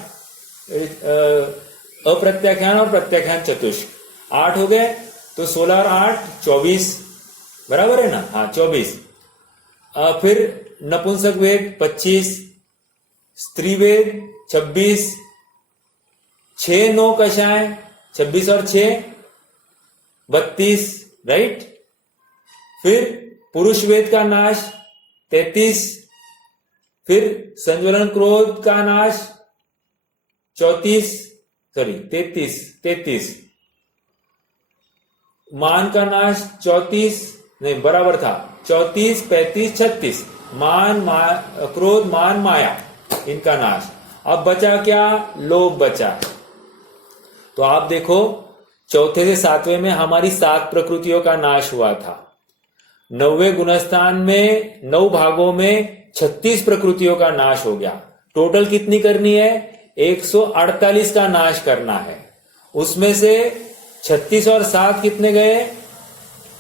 अप्रत्याख्यान और प्रत्याख्यान चतुष्क 8 हो गए, तो 16 और 8 24, बराबर है ना। हाँ 24। फिर नपुंसक वेद 25, स्त्री वेद 26, 6 9 कषाय 26 और 6 32, राइट। फिर पुरुष वेद का नाश 33, फिर संज्वलन क्रोध का नाश 33, मान का नाश 34, नहीं बराबर था 34 35 36, मान क्रोध मान माया इनका नाश। अब बचा क्या, लोभ बचा। तो आप देखो चौथे से 7वें में हमारी 7 प्रकृतियों का नाश हुआ था। 90वें गुणस्थान में 9 भागों में 36 प्रकृतियों का नाश हो गया। टोटल कितनी करनी है, 148 का नाश करना है। उसमें से 36 और 7 कितने गए,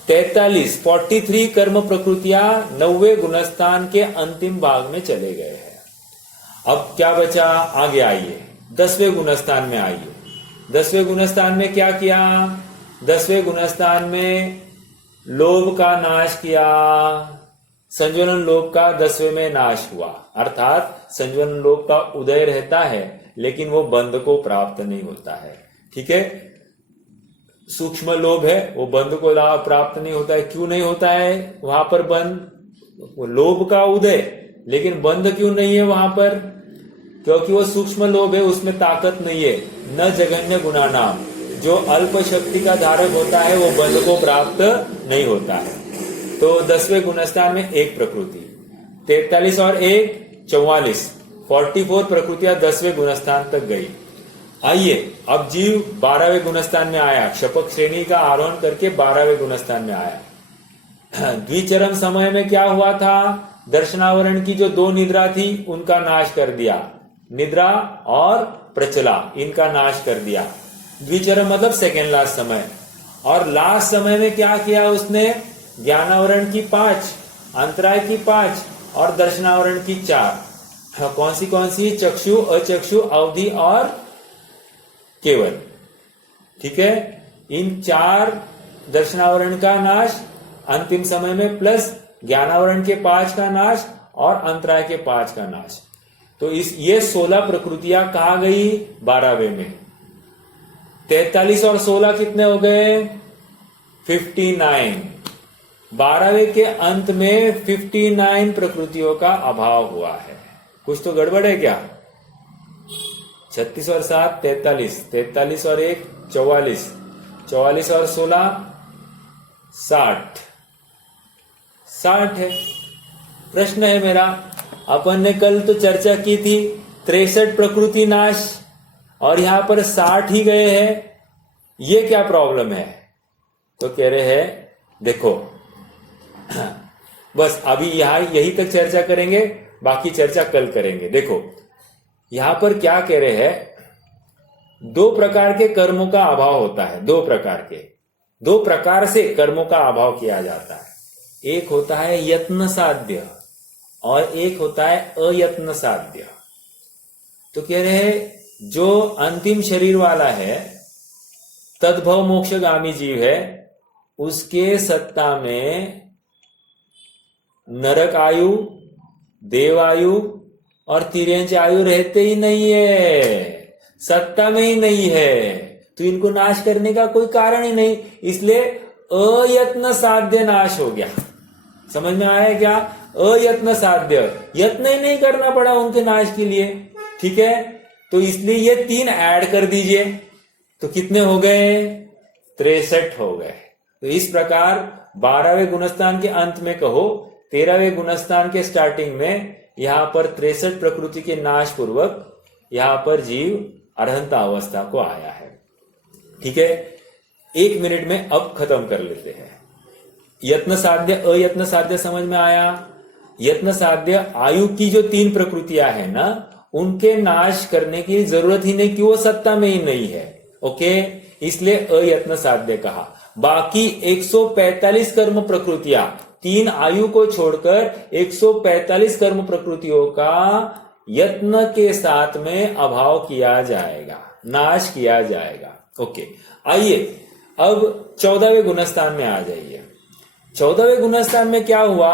43 कर्म प्रकृतियां 90वें गुणस्थान के अंतिम भाग में चले गए हैं। अब क्या बचा, आगे आइए 10वें गुणस्थान में आइए। 10वें गुणस्थान में क्या किया, 10वें गुणस्थान में लोभ का नाश किया, संज्वलन लोभ का 10वें में नाश हुआ, अर्थात संज्वलन लोभ का उदय रहता है लेकिन वो बंध को प्राप्त नहीं होता है। ठीक है, सूक्ष्म लोभ है वो बंध को लाभ प्राप्त नहीं होता है। क्यों नहीं होता है वहां पर बंध, लोभ का उदय लेकिन बंध क्यों नहीं है वहां पर, क्योंकि वो सूक्ष्म लोभ है, उसमें ताकत नहीं है। न जघन्य गुणा नाम, जो अल्प शक्ति का धारक होता है वो बंध को प्राप्त नहीं होता है। तो 10वें गुणस्थान में एक प्रकृति, 43 और 1 44, 44 प्रकृतियां 10वें गुणस्थान तक गई। आइए अब जीव 12वें गुणस्थान में आया, क्षपक श्रेणी का आरोहण करके 12वें गुणस्थान में आया। द्विचरम समय में क्या हुआ था, दर्शनावरण की जो 2 निद्रा थी उनका नाश कर दिया, निद्रा और प्रचला इनका नाश कर दिया। द्विचरम मतलब सेकेंड लास्ट समय। और लास्ट समय में क्या किया उसने, ज्ञानावरण की 5, अंतराय की 5 और दर्शनावरण की 4। कौन सी, चक्षु, अचक्षु, अवधि और केवल। ठीक है, इन 4 दर्शनावरण का नाश अंतिम समय में, प्लस ज्ञानावरण के 5 का नाश और अंतराय के 5 का नाश। तो ये 16 प्रकृतियां कहां गई, 12वें में। 43 और 16 कितने हो गए, 59। 12वें के अंत में 59 प्रकृतियों का अभाव हुआ है। कुछ तो गड़बड़ है क्या। 36 और 7 43, 43 और 1 44, 44 और 16 60 है। प्रश्न है मेरा, अपन ने कल तो चर्चा की थी 63 प्रकृति नाश और यहां पर 60 ही गए हैं, ये क्या प्रॉब्लम है। तो कह रहे हैं देखो बस अभी यहां यही तक चर्चा करेंगे, बाकी चर्चा कल करेंगे। देखो यहां पर क्या कह रहे हैं, 2 प्रकार के कर्मों का अभाव होता है, 2 प्रकार से कर्मों का अभाव किया जाता है। एक होता है यत्न साध्य और एक होता है अयत्न साध्य। तो कह रहे हैं जो अंतिम शरीर वाला है, तद्भव मोक्षगामी जीव है, उसके सत्ता में नरक आयु, देव आयु और तिर्यंच आयु रहते ही नहीं है, सत्ता में ही नहीं है। तो इनको नाश करने का कोई कारण ही नहीं, इसलिए अयत्न साध्य नाश हो गया। समझ में आया क्या, अयत्न साध्य, यत्न ही नहीं करना पड़ा उनके नाश के लिए। ठीक है, तो इसलिए ये 3 ऐड कर दीजिए, तो कितने हो गए, 63 हो गए। तो इस प्रकार 12वें गुणस्थान के अंत में कहो, 13वें गुणस्थान के स्टार्टिंग में यहां पर 63 प्रकृति के नाश पूर्वक यहां पर जीव अरहंता अवस्था को आया है। ठीक है, 1 मिनट में अब खत्म कर लेते हैं। यत्न साध्य अयत्न साध्य समझ में आया। यत्न साध्य आयु की जो 3 प्रकृतियां है ना, उनके नाश करने की जरूरत ही नहीं कि वो सत्ता में ही नहीं है। ओके, इसलिए अयत्न साध्य कहा। बाकी 145 कर्म प्रकृतियां, 3 आयु को छोड़कर 145 कर्म प्रकृतियों का यत्न के साथ में अभाव किया जाएगा, नाश किया जाएगा। ओके, आइए अब 14वें गुणस्थान में आ जाइए। 14वें गुणस्थान में क्या हुआ,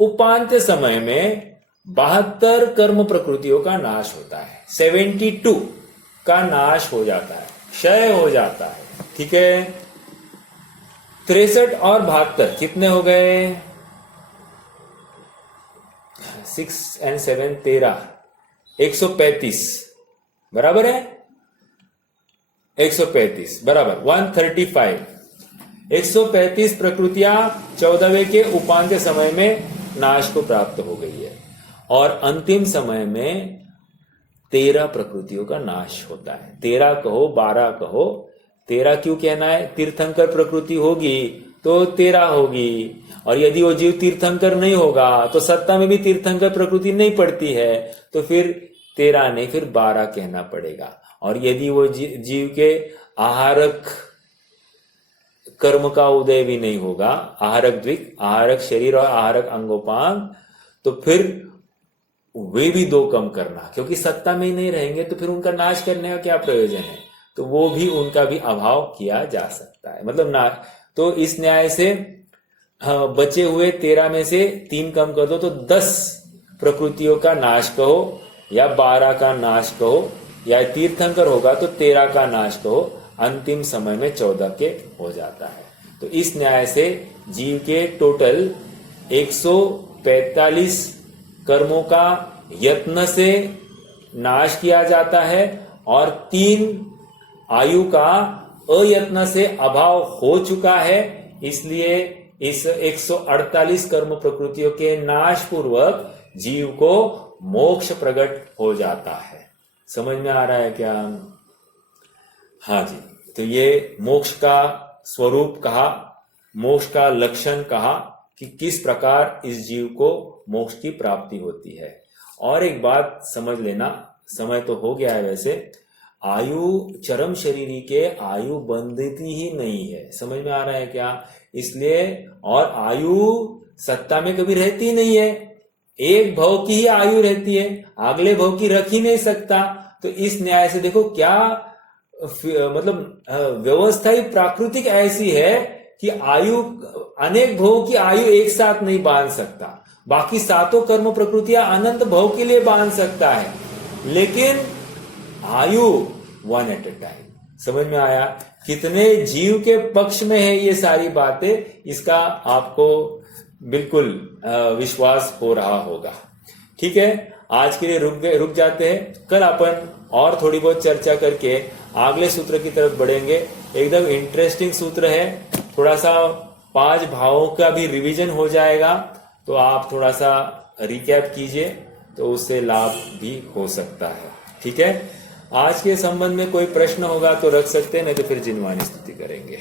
उपांत्य समय में 72 कर्म प्रकृतियों का नाश होता है, 72 का नाश हो जाता है, क्षय हो जाता है। ठीक है, 63 और 72 कितने हो गए, 6 और 7 13, 135 बराबर है, 135 बराबर 135। 135 प्रकृतियां 14वें के उपांत्य समय में नाश को प्राप्त हो गई है और अंतिम समय में 13 प्रकृतियों का नाश होता है। 13 कहो 12 कहो, 13 क्यों कहना है, तीर्थंकर प्रकृति होगी तो 13 होगी, और यदि वो जीव तीर्थंकर नहीं होगा तो सत्ता में भी तीर्थंकर प्रकृति नहीं पड़ती है, तो फिर 13 नहीं फिर 12 कहना पड़ेगा। और यदि वो जीव के आहारक कर्म का उदय भी नहीं होगा, आहारक द्विक, आहारक शरीर और आहारक अंगोपांग, तो फिर वे भी 2 कम करना, क्योंकि सत्ता में ही नहीं रहेंगे तो फिर उनका नाश करने का क्या प्रयोजन है। तो वो भी उनका भी अभाव किया जा सकता है, मतलब नाश। तो इस न्याय से बचे हुए 13 में से 3 कम कर दो तो 10 प्रकृतियों का नाश कहो, या 12 का नाश कहो, या तीर्थंकर होगा तो 13 का नाश कहो, अंतिम समय में 14 के हो जाता है। तो इस न्याय से जीव के टोटल 145 कर्मों का यत्न से नाश किया जाता है, और 3 आयु का अयत्न से अभाव हो चुका है। इसलिए इस 148 कर्म प्रकृतियों के नाश पूर्वक जीव को मोक्ष प्रकट हो जाता है। समझ में आ रहा है क्या? हाँ जी। तो ये मोक्ष का स्वरूप कहा, मोक्ष का लक्षण कहा कि किस प्रकार इस जीव को मोक्ष की प्राप्ति होती है। और एक बात समझ लेना, समय तो हो गया है वैसे, आयु चरम शरीरी के आयु बंधती ही नहीं है। समझ में आ रहा है क्या? इसलिए, और आयु सत्ता में कभी रहती नहीं है, एक भव की ही आयु रहती है, अगले भव की रख ही नहीं सकता। तो इस न्याय से देखो क्या मतलब व्यवस्था ही प्राकृतिक ऐसी है कि आयु, अनेक भव की आयु एक साथ नहीं बांध सकता। बाकी 7 कर्म प्रकृतियां अनंत भव के लिए बांध सकता है, लेकिन आयु 1 एट ए टाइम। समझ में आया? कितने जीव के पक्ष में है ये सारी बातें, इसका आपको बिल्कुल विश्वास हो रहा होगा। ठीक है, आज के लिए रुक जाते हैं। कल अपन और थोड़ी बहुत चर्चा करके अगले सूत्र की तरफ बढ़ेंगे। एकदम इंटरेस्टिंग सूत्र है, थोड़ा सा 5 भावों का भी रिवीजन हो जाएगा, तो आप थोड़ा सा रिकैप कीजिए तो उससे लाभ भी हो सकता है। ठीक है, आज के संबंध में कोई प्रश्न होगा तो रख सकते हैं, नहीं तो फिर जिनवानी स्तुति करेंगे।